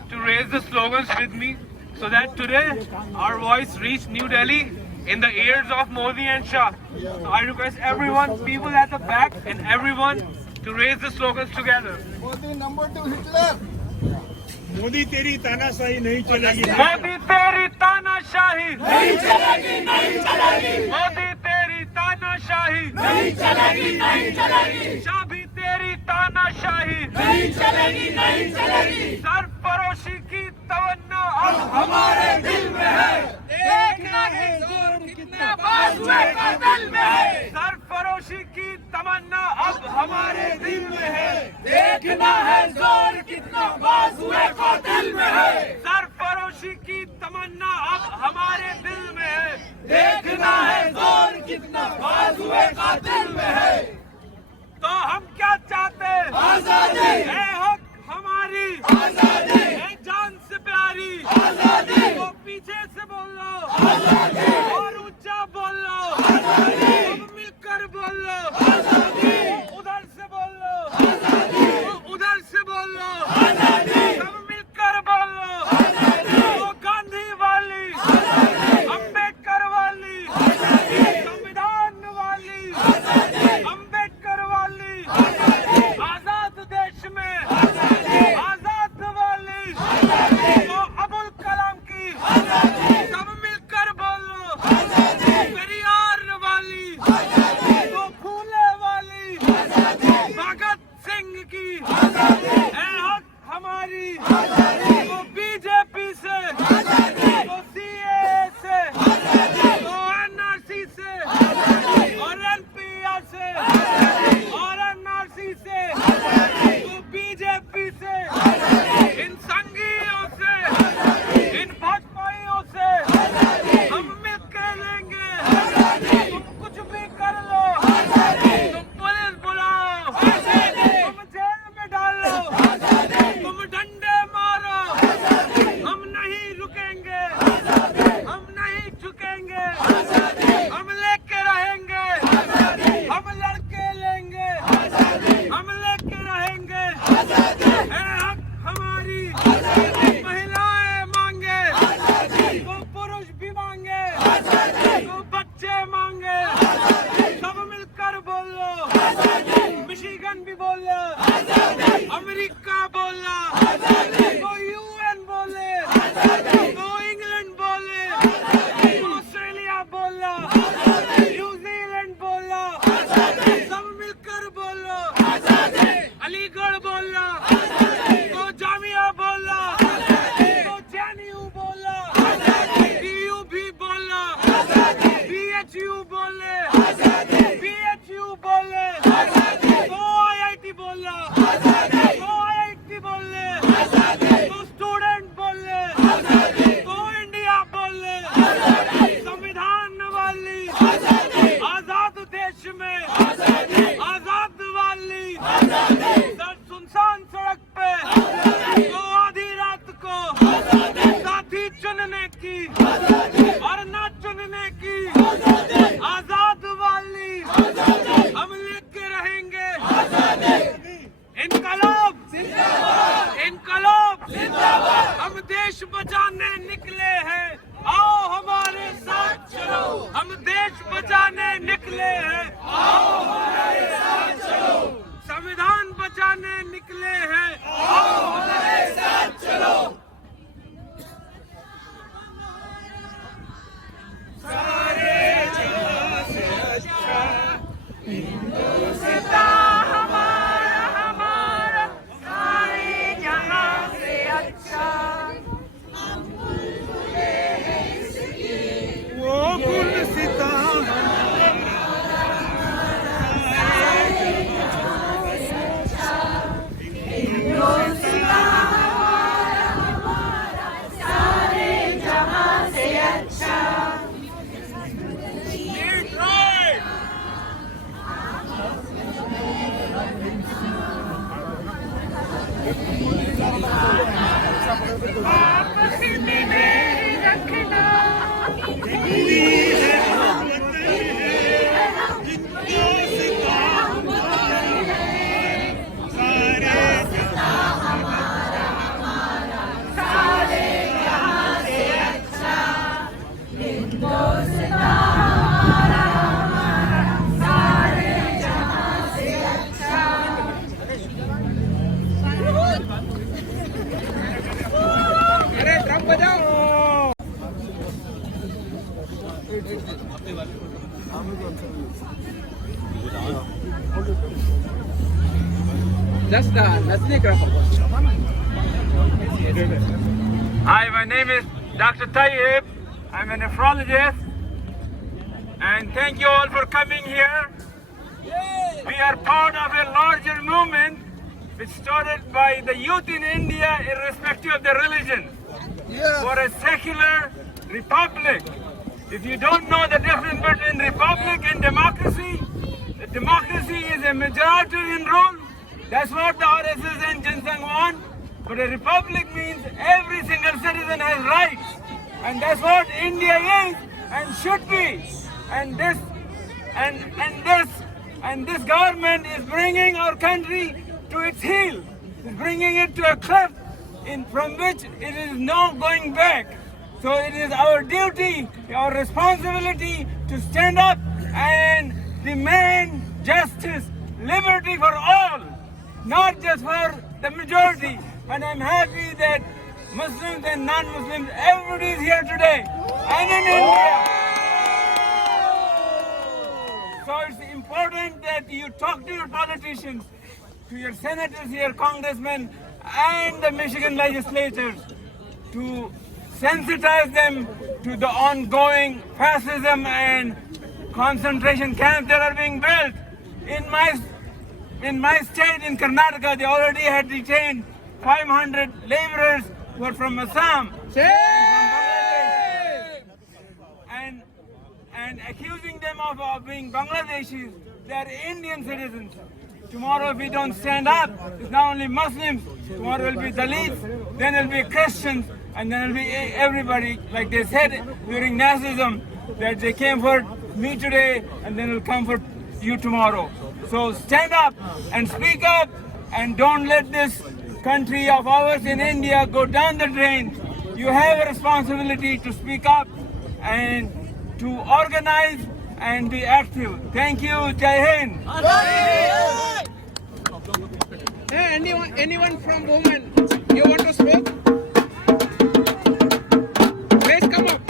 to raise the slogans with me, so that today our voice reach New Delhi in the ears of Modi and Shah. So I request everyone, people at the back and everyone, to raise the slogans together. Modi number 2 Hitler. Modi तेरी तानाशाही नहीं चलेगी। मोदी तेरी तानाशाही नहीं चलेगी, नहीं चलेगी। मोदी तेरी तानाशाही नहीं चलेगी, नहीं चलेगी। शाह भी तेरी तानाशाही नहीं चलेगी, नहीं चलेगी। सरफरोशी की तमन्ना अब हमारे दिल में है, देखना है जोर कितना बाजुए का दिल में है। सरफरोशी की तमन्ना अब हमारे दिल में है, देखना है जोर कितना बाजुए का दिल में है। सरफरोशी की तमन्ना अब हमारे दिल में है, देखना है जोर कितना बाजुए का दिल में है। तो हम क्या चाहते हैं? आजादी है हक हमारी और ऊंचा बोलो, सब मिलकर बोलो, उधर से बोलो, उधर से बोलो, सब मिलकर बोलो, वो गांधी वाली, अंबेडकर वाली, संविधान वाली, अंबेडकर वाली, आजाद देश में, आजाद वाली, वो अबुल कलाम की, सब मिलकर बोलो, पेरियार वाली, वो फूले वाली, भगत सिंह की, है हक हमारी, वो बीजेपी से, वो CAA से, वो NRC से, और NPR से, और NRC से, वो बीजेपी से, इन संघियों से, इन भाजपाइयों से, हम मिलकर लेंगे, तुम कुछ भी कर लो, तुम पुलिस बुलाओ, तुम जेल में डालो, तुम डंडे मारो, हम नहीं रुकेंगे, हम नहीं झुकेंगे, हम लेके रहेंगे, हम लड़के लेंगे, हम लेके रहेंगे, है हक हमारी, महिलाएं मांगे, वो पुरुष भी मांगे, वो बच्चे मांगे, सब मिलकर बोलो, मिशिगन भी बोलो, अमेरिका बोला, वो UN बोले, वो इंग्लैंड बोले, वो ऑस्ट्रेलिया बोला, न्यूजीलैंड बोला, सब मिलकर बोलो, अलीगढ़ बोला, वो जामिया बोला, वो JNU बोला, DU भी बोला, BHU बोले, BHU बोले, वो IIT बोला, वो IIT बोले, वो स्टूडेंट बोले, वो इंडिया बोले, संविधान वाली, आजाद देश में, आजाद वाली, सुनसान सड़क पे, वो आधी रात को, साथी चुनने की, और ना चुनने की, आजाद वाली, हम लेके रहेंगे, इनकलाब, इनकलाब, हम देश बचाने निकले हैं, आओ हमारे साथ चलो, हम देश बचाने निकले हैं, आओ हमारे साथ चलो, संविधान बचाने निकले हैं, आओ हमारे साथ चलो, सारे जहां से अच्छा हिंदुस्तान हमारा, हमारा, सारे जहां से अच्छा, वो गुलसितां Hi, my name is Dr. Tayyib. I'm a nephrologist. And thank you all for coming here. We are part of a larger movement which started by the youth in India, irrespective of their religion, for a secular republic. If you don't know the difference between republic and democracy, the democracy is a majoritarian rule. That's what the RSS and Ginseng want. But a republic means every single citizen has rights. And that's what India is. and should be. And this government is bringing our country to its heel. It's bringing it to a cliff from which it is no going back. So it is our duty, our responsibility to stand up and demand justice, liberty for all, not just for the majority. And I'm happy that Muslims and non-Muslims, everybody is here today, and in India. So it's important that you talk to your politicians, to your senators, your congressmen, and the Michigan legislators to sensitize them to the ongoing fascism and concentration camps that are being built. In my state, in Karnataka, they already had detained 500 laborers who are from Assam. And accusing them of being Bangladeshis. They are Indian citizens. Tomorrow, if we don't stand up, it's not only Muslims. Tomorrow it will be Dalits, then it will be Christians, and then it will be everybody. Like they said during Nazism, that they came for me today, and then it will come for you tomorrow. So stand up and speak up, and don't let this country of ours in India go down the drain. You have a responsibility to speak up and to organize and be active. Thank you. Jai Hind. Hey, anyone from women, you want to speak? Please come up.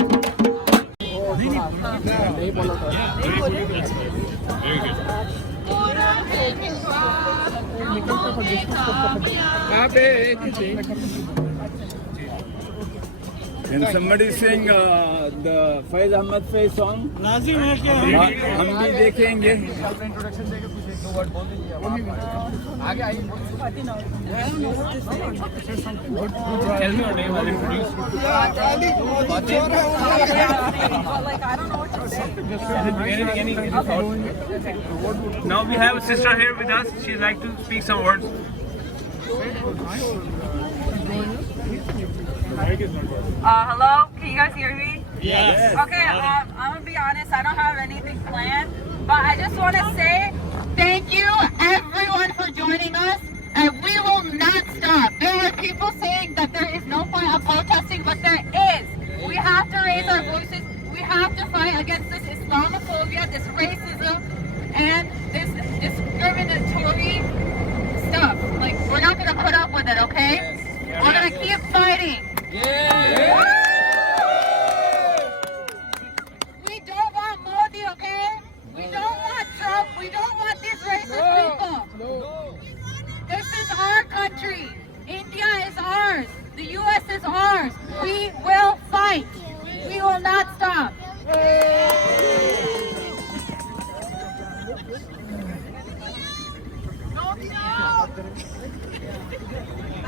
Can somebody sing the Faiz Ahmad Faiz song? Lazim hai kya? हम भी देखेंगे. Tell me your name, I'll introduce you. Any thoughts? Now we have a sister here with us. She'd like to speak some words. Hello, can you guys hear me? Yes. Okay, I'm gonna be honest, I don't have anything planned, but I just want to say thank you everyone for joining us, and we will not stop. There are people saying that there is no point of protesting, but there is. We have to raise our voices. We have to fight against this Islamophobia, this racism, and this discriminatory stuff. Like, we're not gonna put up with it, okay? We're gonna keep fighting. Yeah. We don't want Modi, okay? We don't want Trump. We don't want these racist people. No. This is our country. India is ours. The U.S. is ours. We will fight. We will not stop.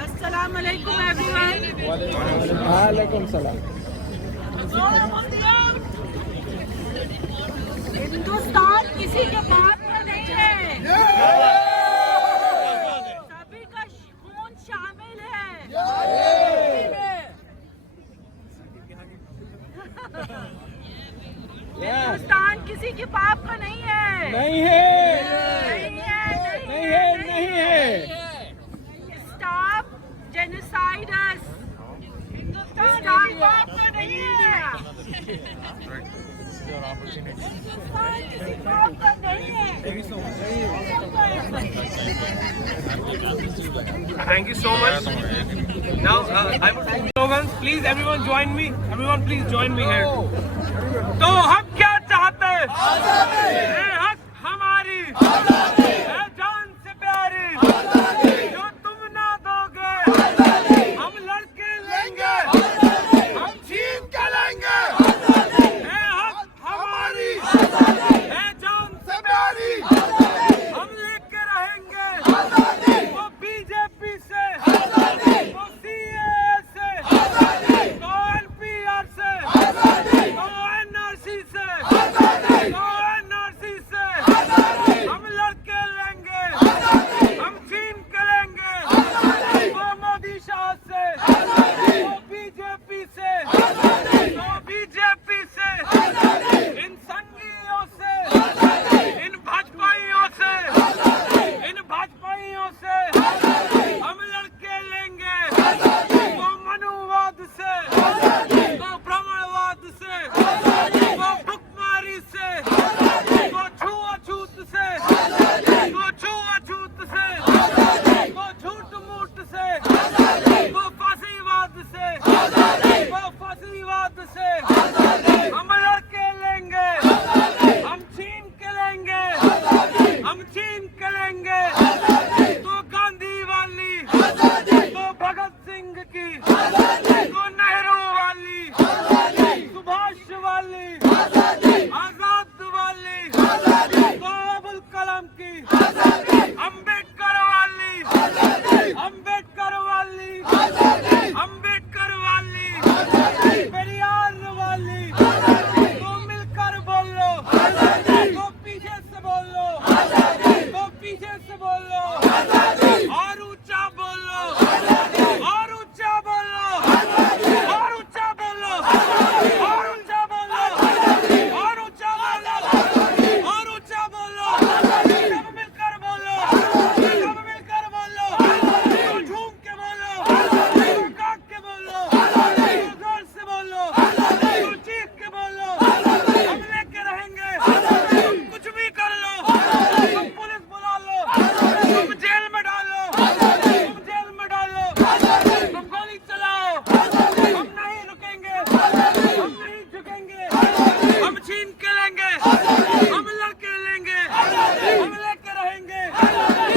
Assalamu alaikum everyone. Walaikum salam. Hindustan किसी के बाप का नहीं है, सभी का खून शामिल है। हिंदुस्तान किसी के बाप का नहीं है। नहीं है। Stop genocide us. हिंदुस्तान किसी बाप का नहीं है। Thank you so much. Now, I will do slogans. Please, everyone join me. Everyone, please join me here. तो हम क्या चाहते हैं? ये हक हमारी है, जान से प्यारी, जो तुम ना दोगे, हम लड़के लेंगे, हम छीन के लेंगे। ये हक हमारी है, जान से प्यारी, हम लेके रहेंगे। वो बीजेपी से, वो CAA से, वो NPR से, वो NRC से, हम लड़के की, तो नेहरू वाली, सुभाष वाली, आजाद वाली, तो अबुल कलाम की, अम्बेडकर वाली, अम्बेडकर वाली, अम्बेडकर वाली, पेरियार वाली, तो मिलकर बोलो, तो पीछे से बोलो, तो पीछे से बोलो, और ऊंचा बोलो, और ऊंचा बोलो, और ऊंचा बोलो, और ऊंचा बोलो, और ऊंचा बोलो, और ऊंचा बोलो, सब मिलकर बोलो, सब मिलकर बोलो, तो झूम के बोलो, तो काक के बोलो, तो जोर से बोलो, तो चीख के बोलो, हम लेके रहेंगे, तुम कुछ भी कर लो, तुम पुलिस बुला लो, तुम जेल में डालो, तुम जेल में डालो, तुम गोली चलाओ, हम नहीं रुकेंगे, हम नहीं झुकेंगे, हम छीन के लेंगे, हम लड़के लेंगे, हम लेके रहेंगे,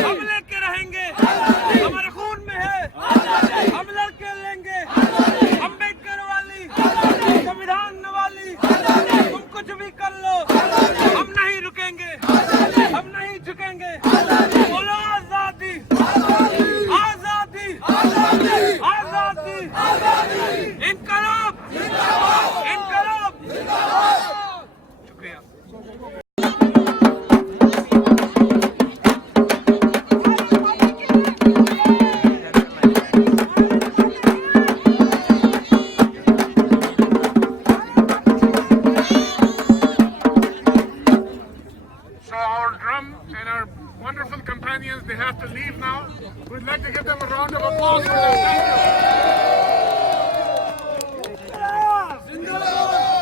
हम लेके रहेंगे, हमारे खून में है, हम लड़के लेंगे, अम्बेडकर वाली, संविधान वाली, तुम कुछ भी कर लो, हम नहीं रुकेंगे, हम नहीं झुकेंगे, बोलो आजादी, आजादी, आजादी, इनकलाब, इनकलाब, शुक्रिया। So our drum and our wonderful companions, they have to leave now. We'd like to give them a round of applause for their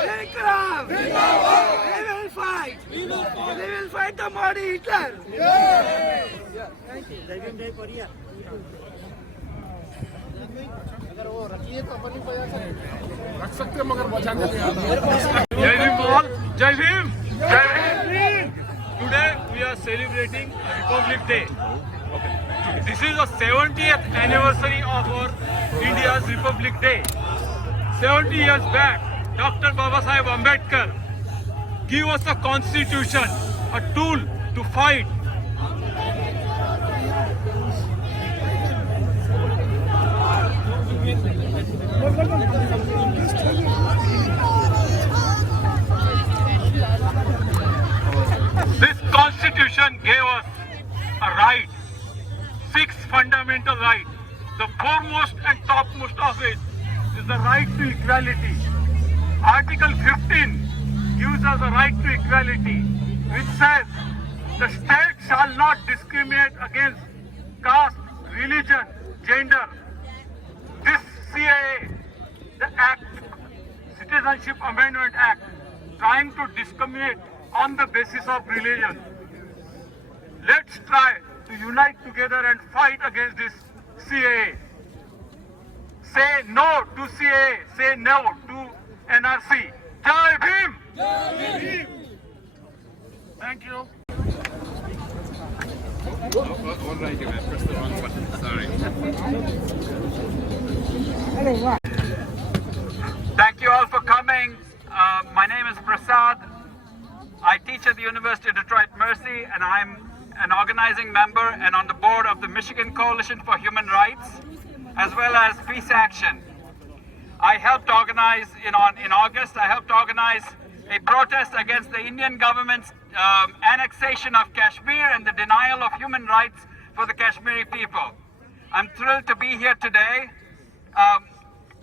thank you. Inkılap! We will fight! We will fight the Modi Hitler! रख सकते हैं मगर बचाने नहीं आता। Jai Bhim all. Jai Bhim. Jai Bhim. Today we are celebrating Republic Day. This is the 70th anniversary of our India's Republic Day. 70 years back, Dr. Babasaheb Ambedkar gave us a constitution, a tool to fight. This constitution gave us a right, 6 fundamental rights. The foremost and topmost of it is the right to equality. Article 15 gives us a right to equality, which says the state shall not discriminate against caste, religion, gender. This CAA, the Act, Citizenship Amendment Act, trying to discriminate on the basis of religion. Let's try to unite together and fight against this CAA. Say no to CAA, say no to NRC. Jai Bhim! Jai Bhim! Thank you. What did I do? I pressed the wrong button. Sorry. Thank you all for coming. My name is Prasad. I teach at the University of Detroit Mercy, and I'm an organizing member and on the board of the Michigan Coalition for Human Rights, as well as Peace Action. I helped organize, in August, I helped organize a protest against the Indian government's annexation of Kashmir and the denial of human rights for the Kashmiri people. I'm thrilled to be here today.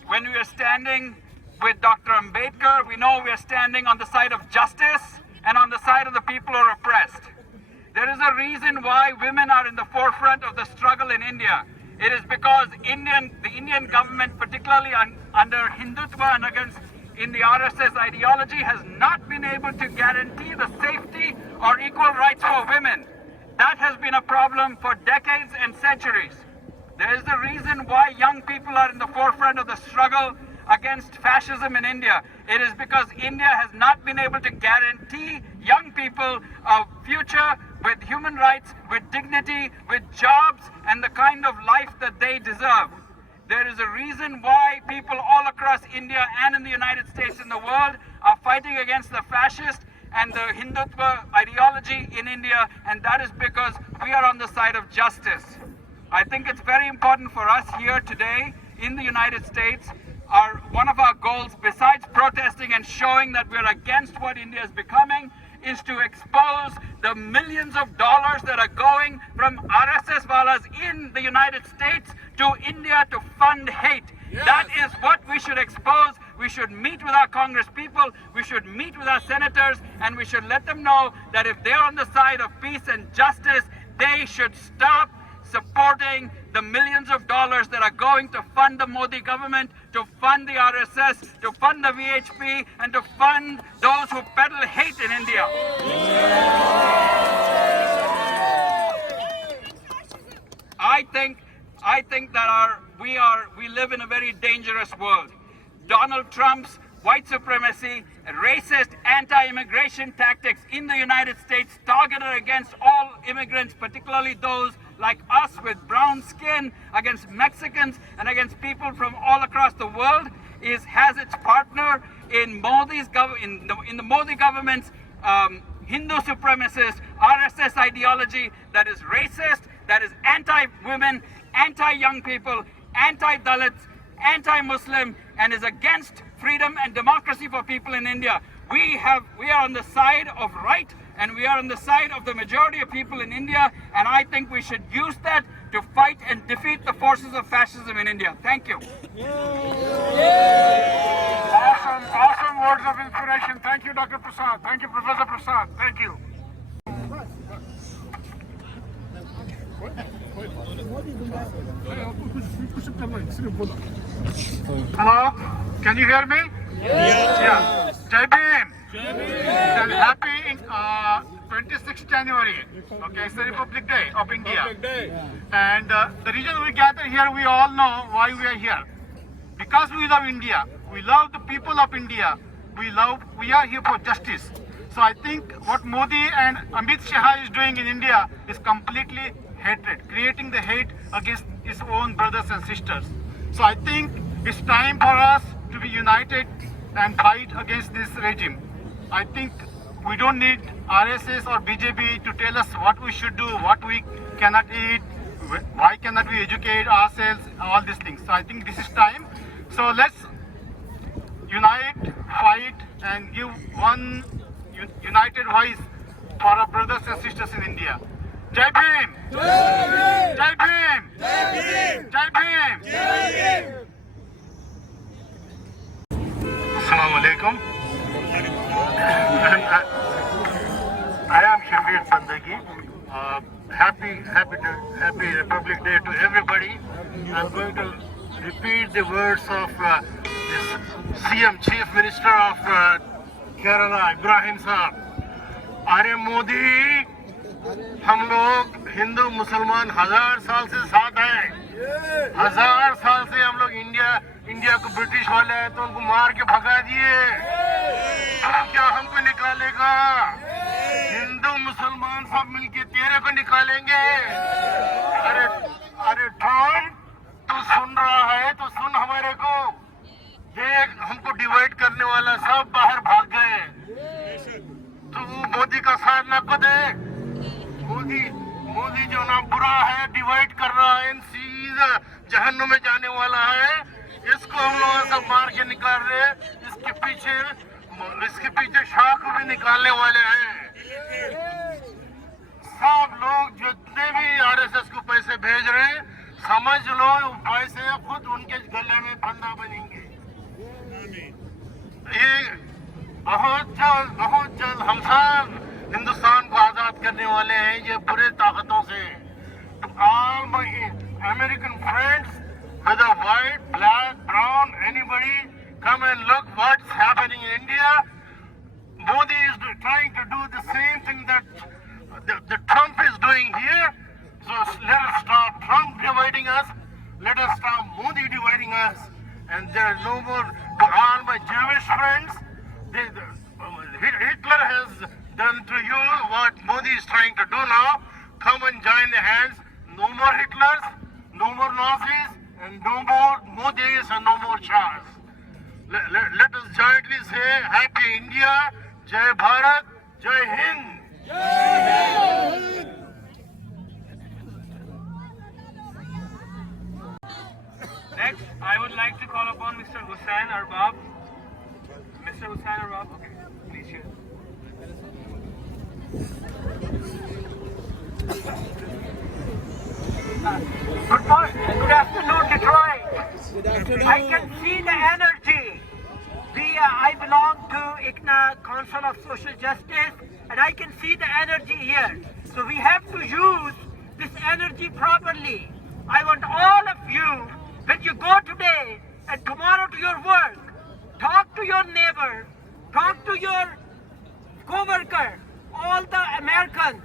When we are standing with Dr. Ambedkar, we know we are standing on the side of justice and on the side of the people who are oppressed. There is a reason why women are in the forefront of the struggle in India. It is because the Indian government, particularly under Hindutva and in the RSS ideology, has not been able to guarantee the safety or equal rights for women. That has been a problem for decades and centuries. There is the reason why young people are in the forefront of the struggle against fascism in India. It is because India has not been able to guarantee young people a future with human rights, with dignity, with jobs, and the kind of life that they deserve. There is a reason why people all across India and in the United States and the world are fighting against the fascist and the Hindutva ideology in India, and that is because we are on the side of justice. I think it's very important for us here today in the United States. One of our goals, besides protesting and showing that we're against what India is becoming, is to expose the millions of dollars that are going from RSS walas in the United States to India to fund hate. Yes. That is what we should expose. We should meet with our Congress people, we should meet with our senators, and we should let them know that if they're on the side of peace and justice, they should stop supporting the millions of dollars that are going to fund the Modi government, to fund the RSS, to fund the VHP, and to fund those who peddle hate in India. I think that we live in a very dangerous world. Donald Trump's white supremacy, racist, anti-immigration tactics in the United States targeted against all immigrants, particularly those like us with brown skin, against Mexicans and against people from all across the world, has its partner in the Modi government's Hindu supremacist RSS ideology that is racist, that is anti-women, anti-young people, anti-Dalits, anti-Muslim, and is against freedom and democracy for people in India. We are on the side of right, and we are on the side of the majority of people in India, and I think we should use that to fight and defeat the forces of fascism in India. Thank you. Awesome words of inspiration. Thank you, Dr. Prasad. Thank you, Professor Prasad. Thank you. Hello, can you hear me? Yes. Jai Bhim. And happy 26th January. Okay, it's the Republic Day of India. And the reason we gather here, we all know why we are here. Because we love India. We love the people of India. We are here for justice. So I think what Modi and Amit Shah is doing in India is completely hatred, creating the hate against his own brothers and sisters. So I think it's time for us to be united and fight against this regime. I think we don't need RSS or BJP to tell us what we should do, what we cannot eat, why cannot we educate ourselves, all these things. So I think this is time. So let's unite, fight, and give one united voice for our brothers and sisters in India. Jai Bhim! Jai Bhim! Jai Bhim! Jai Bhim! Jai Bhim! Assalamu alaikum. I am Shafiq Sandagi. Happy Republic Day to everybody. I'm going to repeat the words of this CM, Chief Minister of Kerala, Ibrahim Saab. Are Modi, हम लोग हिंदू मुसलमान 1000 साल से साथ हैं। 1000 साल से हम लोग इंडिया को ब्रिटिश वाले हैं तो उनको मार के भगा दिए। अब क्या हमको निकालेगा? हिंदू मुसलमान सब मिलके तेरे को निकालेंगे। अरे ट्रम्प, तू सुन रहा है तो सुन हमारे को। देख, हमको डिवाइड करने वाला सब बाहर भाग गए। तू मोदी का साथ न को दे। मोदी जो ना बुरा है, डिवाइड कर रहा है, जहन्नुम में जाने वाला है। इसको हम लोग सब मार के निकाल रहे हैं। इसके पीछे शाह को भी निकालने वाले हैं। सब लोग जितने भी आरएसएस को पैसे भेज रहे हैं, समझ लो पैसे खुद उनके गले में फंदा बनेंगे। ये बहुत जल्द हम सब हिंदुस्तान को आजाद करने वाले हैं ये बुरे ताकतों से। All my American friends, whether white, black, brown, anybody, come and look what's happening in India. Modi is trying to do the same thing that the Trump is doing here. So let us stop Trump dividing us. Let us stop Modi dividing us. And there is no more to all my Jewish friends. Hitler has done to you what Modi is trying to do now. Come and join the hands. No more Hitlers, no more Nazis, and no more Modis and no more Shahs. Let us jointly say Happy India, Jai Bharat, Jai Hind. Next, I would like to call upon Mr. Hussain Arbab. Mr. Hussain Arbab, okay, please share. Good afternoon, Detroit. I can see the energy. I belong to ICNA Council of Social Justice, and I can see the energy here. So we have to use this energy properly. I want all of you, when you go today and tomorrow to your work, talk to your neighbor, talk to your co-worker, all the Americans.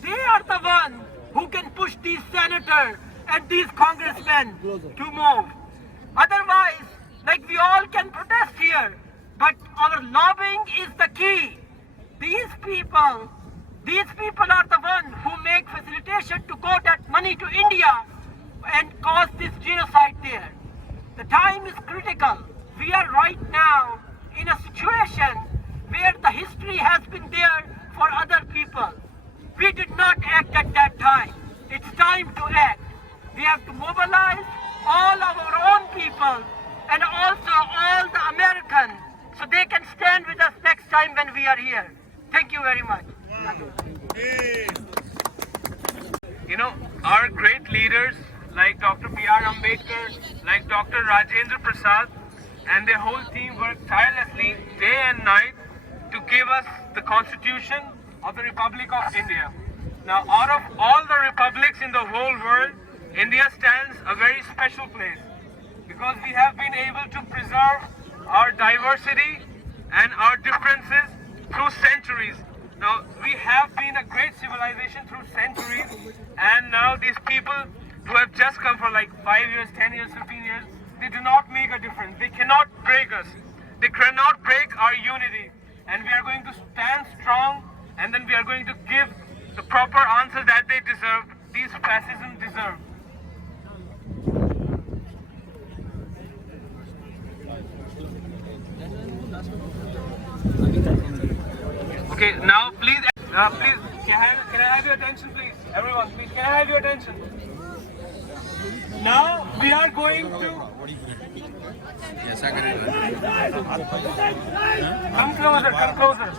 They are the ones who can push these senators and these congressmen to move. Otherwise, like we all can protest here, but our lobbying is the key. These people are the ones who make facilitation to go that money to India and cause this genocide there. The time is critical. We are right now in a situation where the history has been there for other people. We did not act at that time. It's time to act. We have to mobilize all of our own people and also all the Americans so they can stand with us next time when we are here. Thank you very much. You know, our great leaders like Dr. B.R. Ambedkar, like Dr. Rajendra Prasad, and their whole team worked tirelessly day and night to give us the Constitution of the Republic of India. Now, out of all the republics in the whole world, India stands a very special place because we have been able to preserve our diversity and our differences through centuries. Now, we have been a great civilization through centuries, and now these people who have just come for like 5 years, 10 years, 15 years, they do not make a difference. They cannot break us. They cannot break our unity. And we are going to stand strong, and then we are going to give the proper answers that they deserve, these fascism deserve. Okay, now please, can I have your attention, please? Everyone, please, can I have your attention? Now we are going to... Yes, I got it. Come closer, come closer.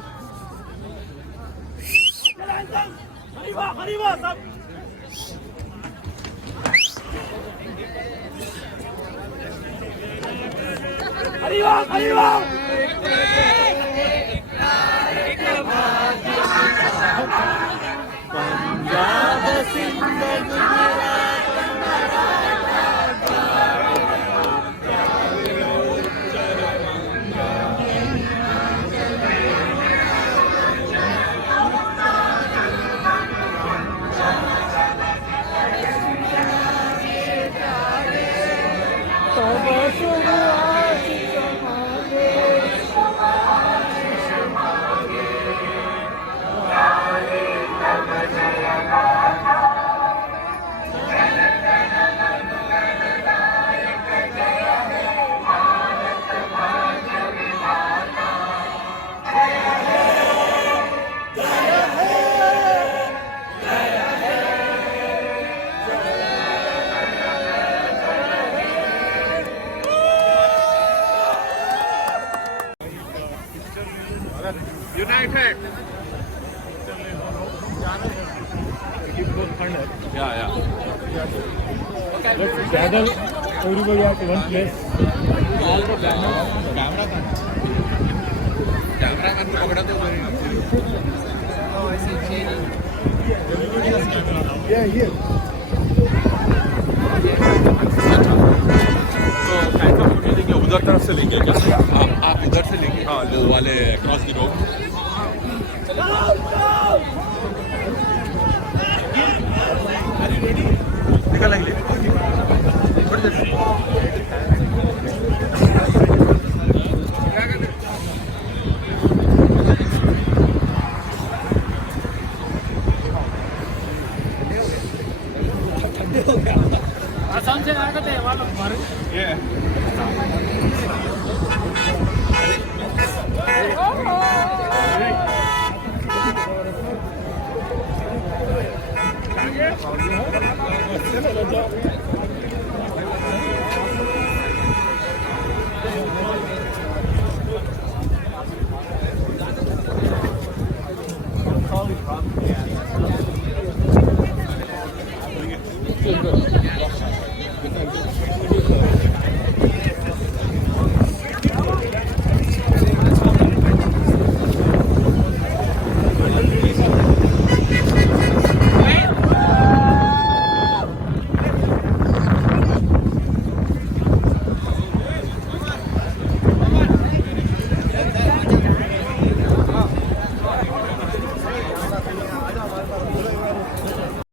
United. Yeah. Let's gather everybody at one place. Yeah, here. तो उधर तरफ से लेंगे क्या? आप उधर से लेंगे? हाँ, वो वाले क्रॉस